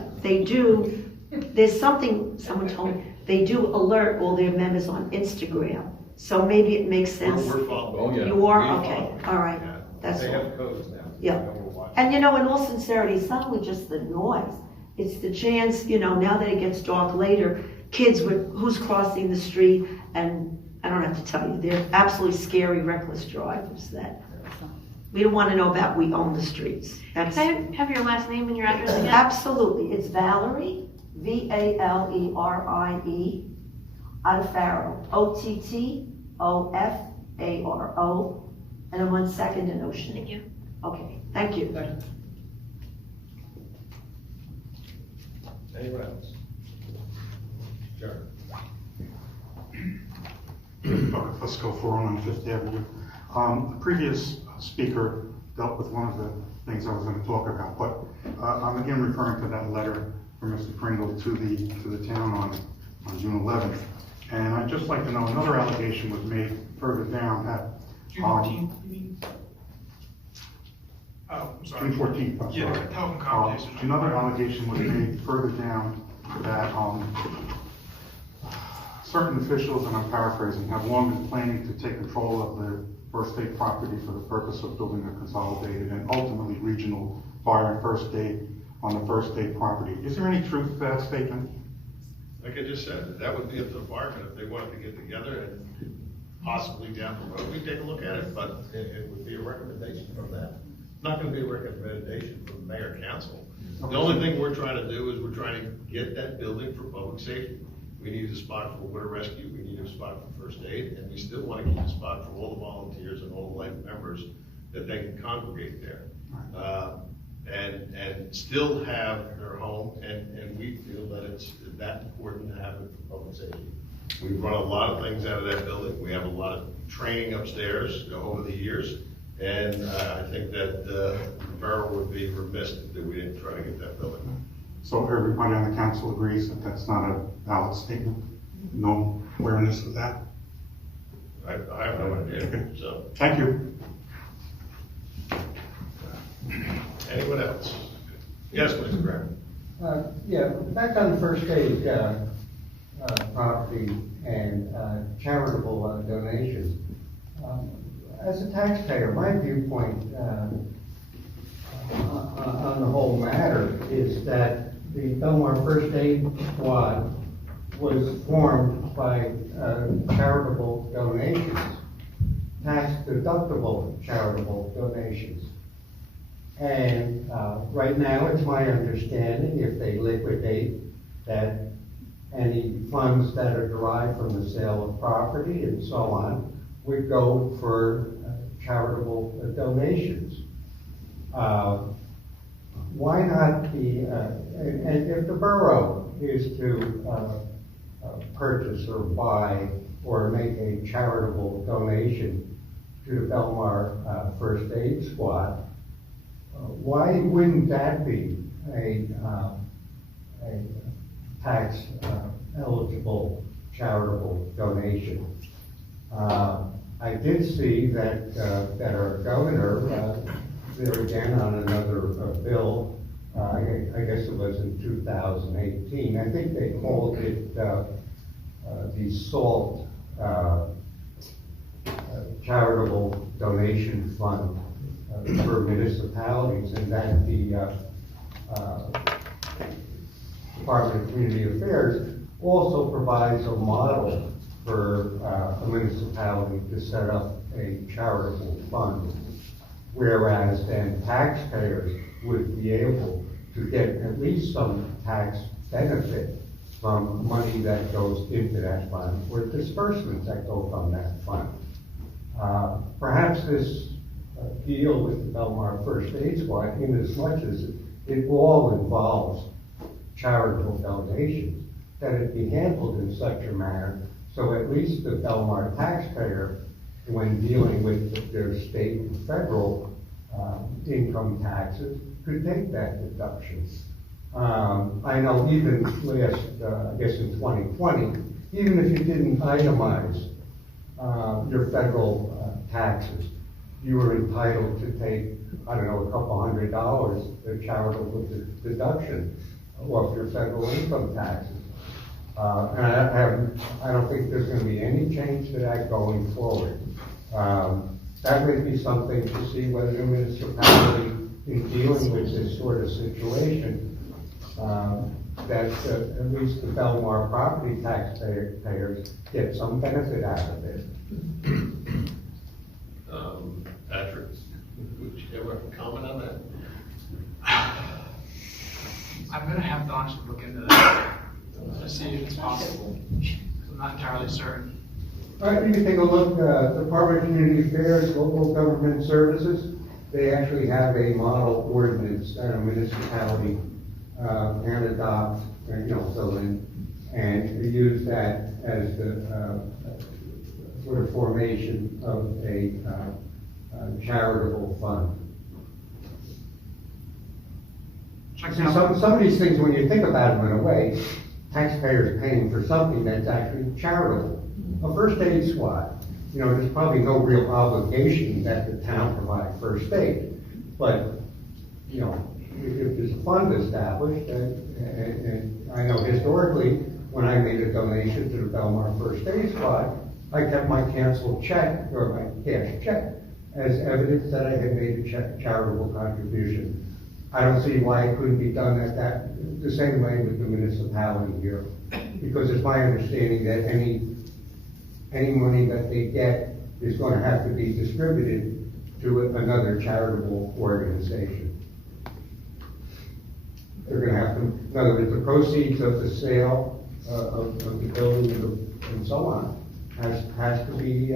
there's something, someone told me, they do alert all their members on Instagram. So maybe it makes sense. We're following. Oh, yeah. You are? Okay, all right. Yeah. That's They all. have codes now. Yeah. And you know, in all sincerity, it's not only just the noise, it's the chance, you know, now that it gets dark later, kids who's crossing the street, and I don't have to tell you, they're absolutely scary, reckless drivers that we don't want to know about. We own the streets. Can I have your last name and your address again? Absolutely. It's Valerie, Valerie, Ottofaro, Ottofaro, and I'm on 2nd and Ocean. Thank you. Okay, thank you. Anyone else? Sure. Let's go for on Fifth Avenue. The previous speaker dealt with one of the things I was going to talk about, but I'm again referring to that letter from Mr. Pringle to the town on June 11th. And I'd just like to know, another allegation was made further down that June 14th, you mean? Oh, I'm sorry. June 14th, I'm sorry. Yeah, telephone conversation. Another allegation was made further down that certain officials, and I'm paraphrasing, have long been planning to take control of the First Aid property for the purpose of building a consolidated and ultimately regional fire and first aid on the First Aid property. Is there any truth to that statement? Like I just said, that would be up to the department if they wanted to get together and possibly down the road, we'd take a look at it, but It would be a recommendation from them. Not gonna be a recommendation from the mayor council. the only thing we're trying to do is we're trying to get that building for public safety. We need a spot for water rescue, we need a spot for first aid, and we still want to keep a spot for all the volunteers and all the life members that they can congregate there. And still have their home, and we feel that it's that important to have it for public safety. We've run a lot of things out of that building, we have a lot of training upstairs over the years, and I think that the borough would be remiss if we didn't try to get that building. So everybody on the council agrees that that's not a valid statement? No awareness of that? I have no idea, so. Thank you. Anyone else? Yes, Mr. Graham. Yeah, back on the First Aid property and charitable donations. As a taxpayer, my viewpoint on the whole matter is that the Belmar First Aid Squad was formed by charitable donations, tax-deductible charitable donations. And right now, it's my understanding, if they liquidate, that any funds that are derived from the sale of property and so on would go for charitable donations. Why not and if the borough is to purchase or buy or make a charitable donation to the Belmar First Aid Squad, why wouldn't that be a tax eligible charitable donation? I did see that our governor, there again on another bill, I guess it was in 2018, I think they called it the SALT Charitable Donation Fund for municipalities, and that the Department of Community Affairs also provides a model for a municipality to set up a charitable fund, whereas then taxpayers would be able to get at least some tax benefit from money that goes into that fund or disbursements that go from that fund. Perhaps this deal with the Belmar First Aid Squad, in as much as it all involves charitable donations, that it be handled in such a manner so at least the Belmar taxpayer, when dealing with their state and federal income taxes, could take that deduction. I know even last, I guess in 2020, even if you didn't itemize your federal taxes, you were entitled to take, I don't know, a couple $100 a charitable deduction off your federal income taxes. And I don't think there's going to be any change to that going forward. That would be something to see whether the municipality, in dealing with this sort of situation, that at least the Belmar property taxpayers get some benefit out of it. Patrick, would you ever comment on that? I'm gonna have to honestly look into that to see if it's possible. I'm not entirely certain. All right, you can take a look, Department of Community Affairs, Local Government Services. they actually have a model ordinance that a municipality can adopt, fill in, and use that as the sort of formation of a charitable fund. See, some of these things, when you think about them in a way, taxpayers paying for something that's actually charitable. A first aid squad, there's probably no real obligation that the town provide first aid. But, if there's a fund established, and I know historically, when I made a donation to the Belmar First Aid Squad, I kept my canceled check, or my cash check, as evidence that I had made a charitable contribution. I don't see why it couldn't be done the same way with the municipality here. Because it's my understanding that any money that they get is going to have to be distributed to another charitable organization. They're going to have to, in other words, the proceeds of the sale of the building and so on has to be,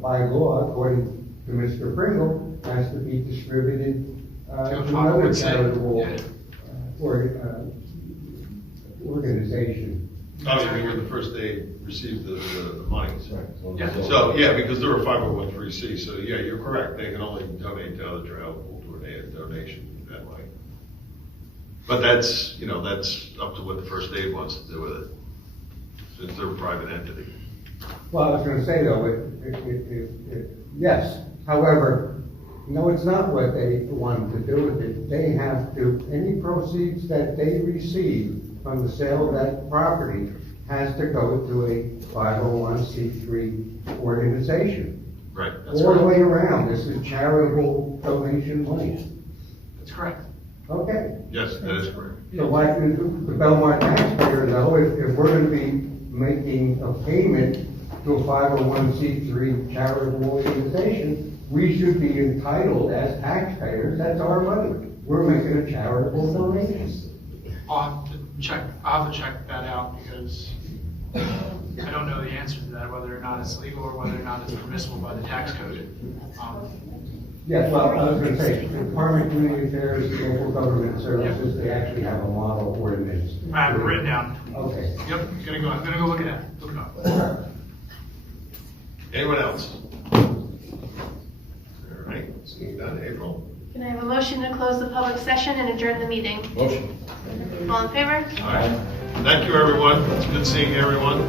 by law, according to Mr. Pringle, has to be distributed to another charitable organization. Obviously, where the first aid receives the monies. Yeah. So, because they're a 501(c), so yeah, you're correct. They can only donate to other charitable donation that way. But that's up to what the first aid wants to do with it, since they're a private entity. Well, I was going to say though, yes. However, no, it's not what they want to do with it. They have to, any proceeds that they receive from the sale of that property has to go to a 501(c)(3) organization. Right. All the way around. This is charitable donation money. That's correct. Okay. Yes, that is correct. So why do the Belmar taxpayer know if we're going to be making a payment to a 501(c)(3) charitable organization, we should be entitled as taxpayers, that's our money. We're making a charitable donation. I'll have to check that out because I don't know the answer to that, whether or not it's legal or whether or not it's permissible by the tax code. Yes, well, I was going to say, the Department of Community Affairs, Local Government Services, they actually have a model ordinance. I have it written down. Okay. Yep, I'm gonna go look at that. Look it up. Anyone else? All right, seeing none, April. Can I have a motion to close the public session and adjourn the meeting? Motion. All in favor? All right. Thank you, everyone. It's good seeing everyone.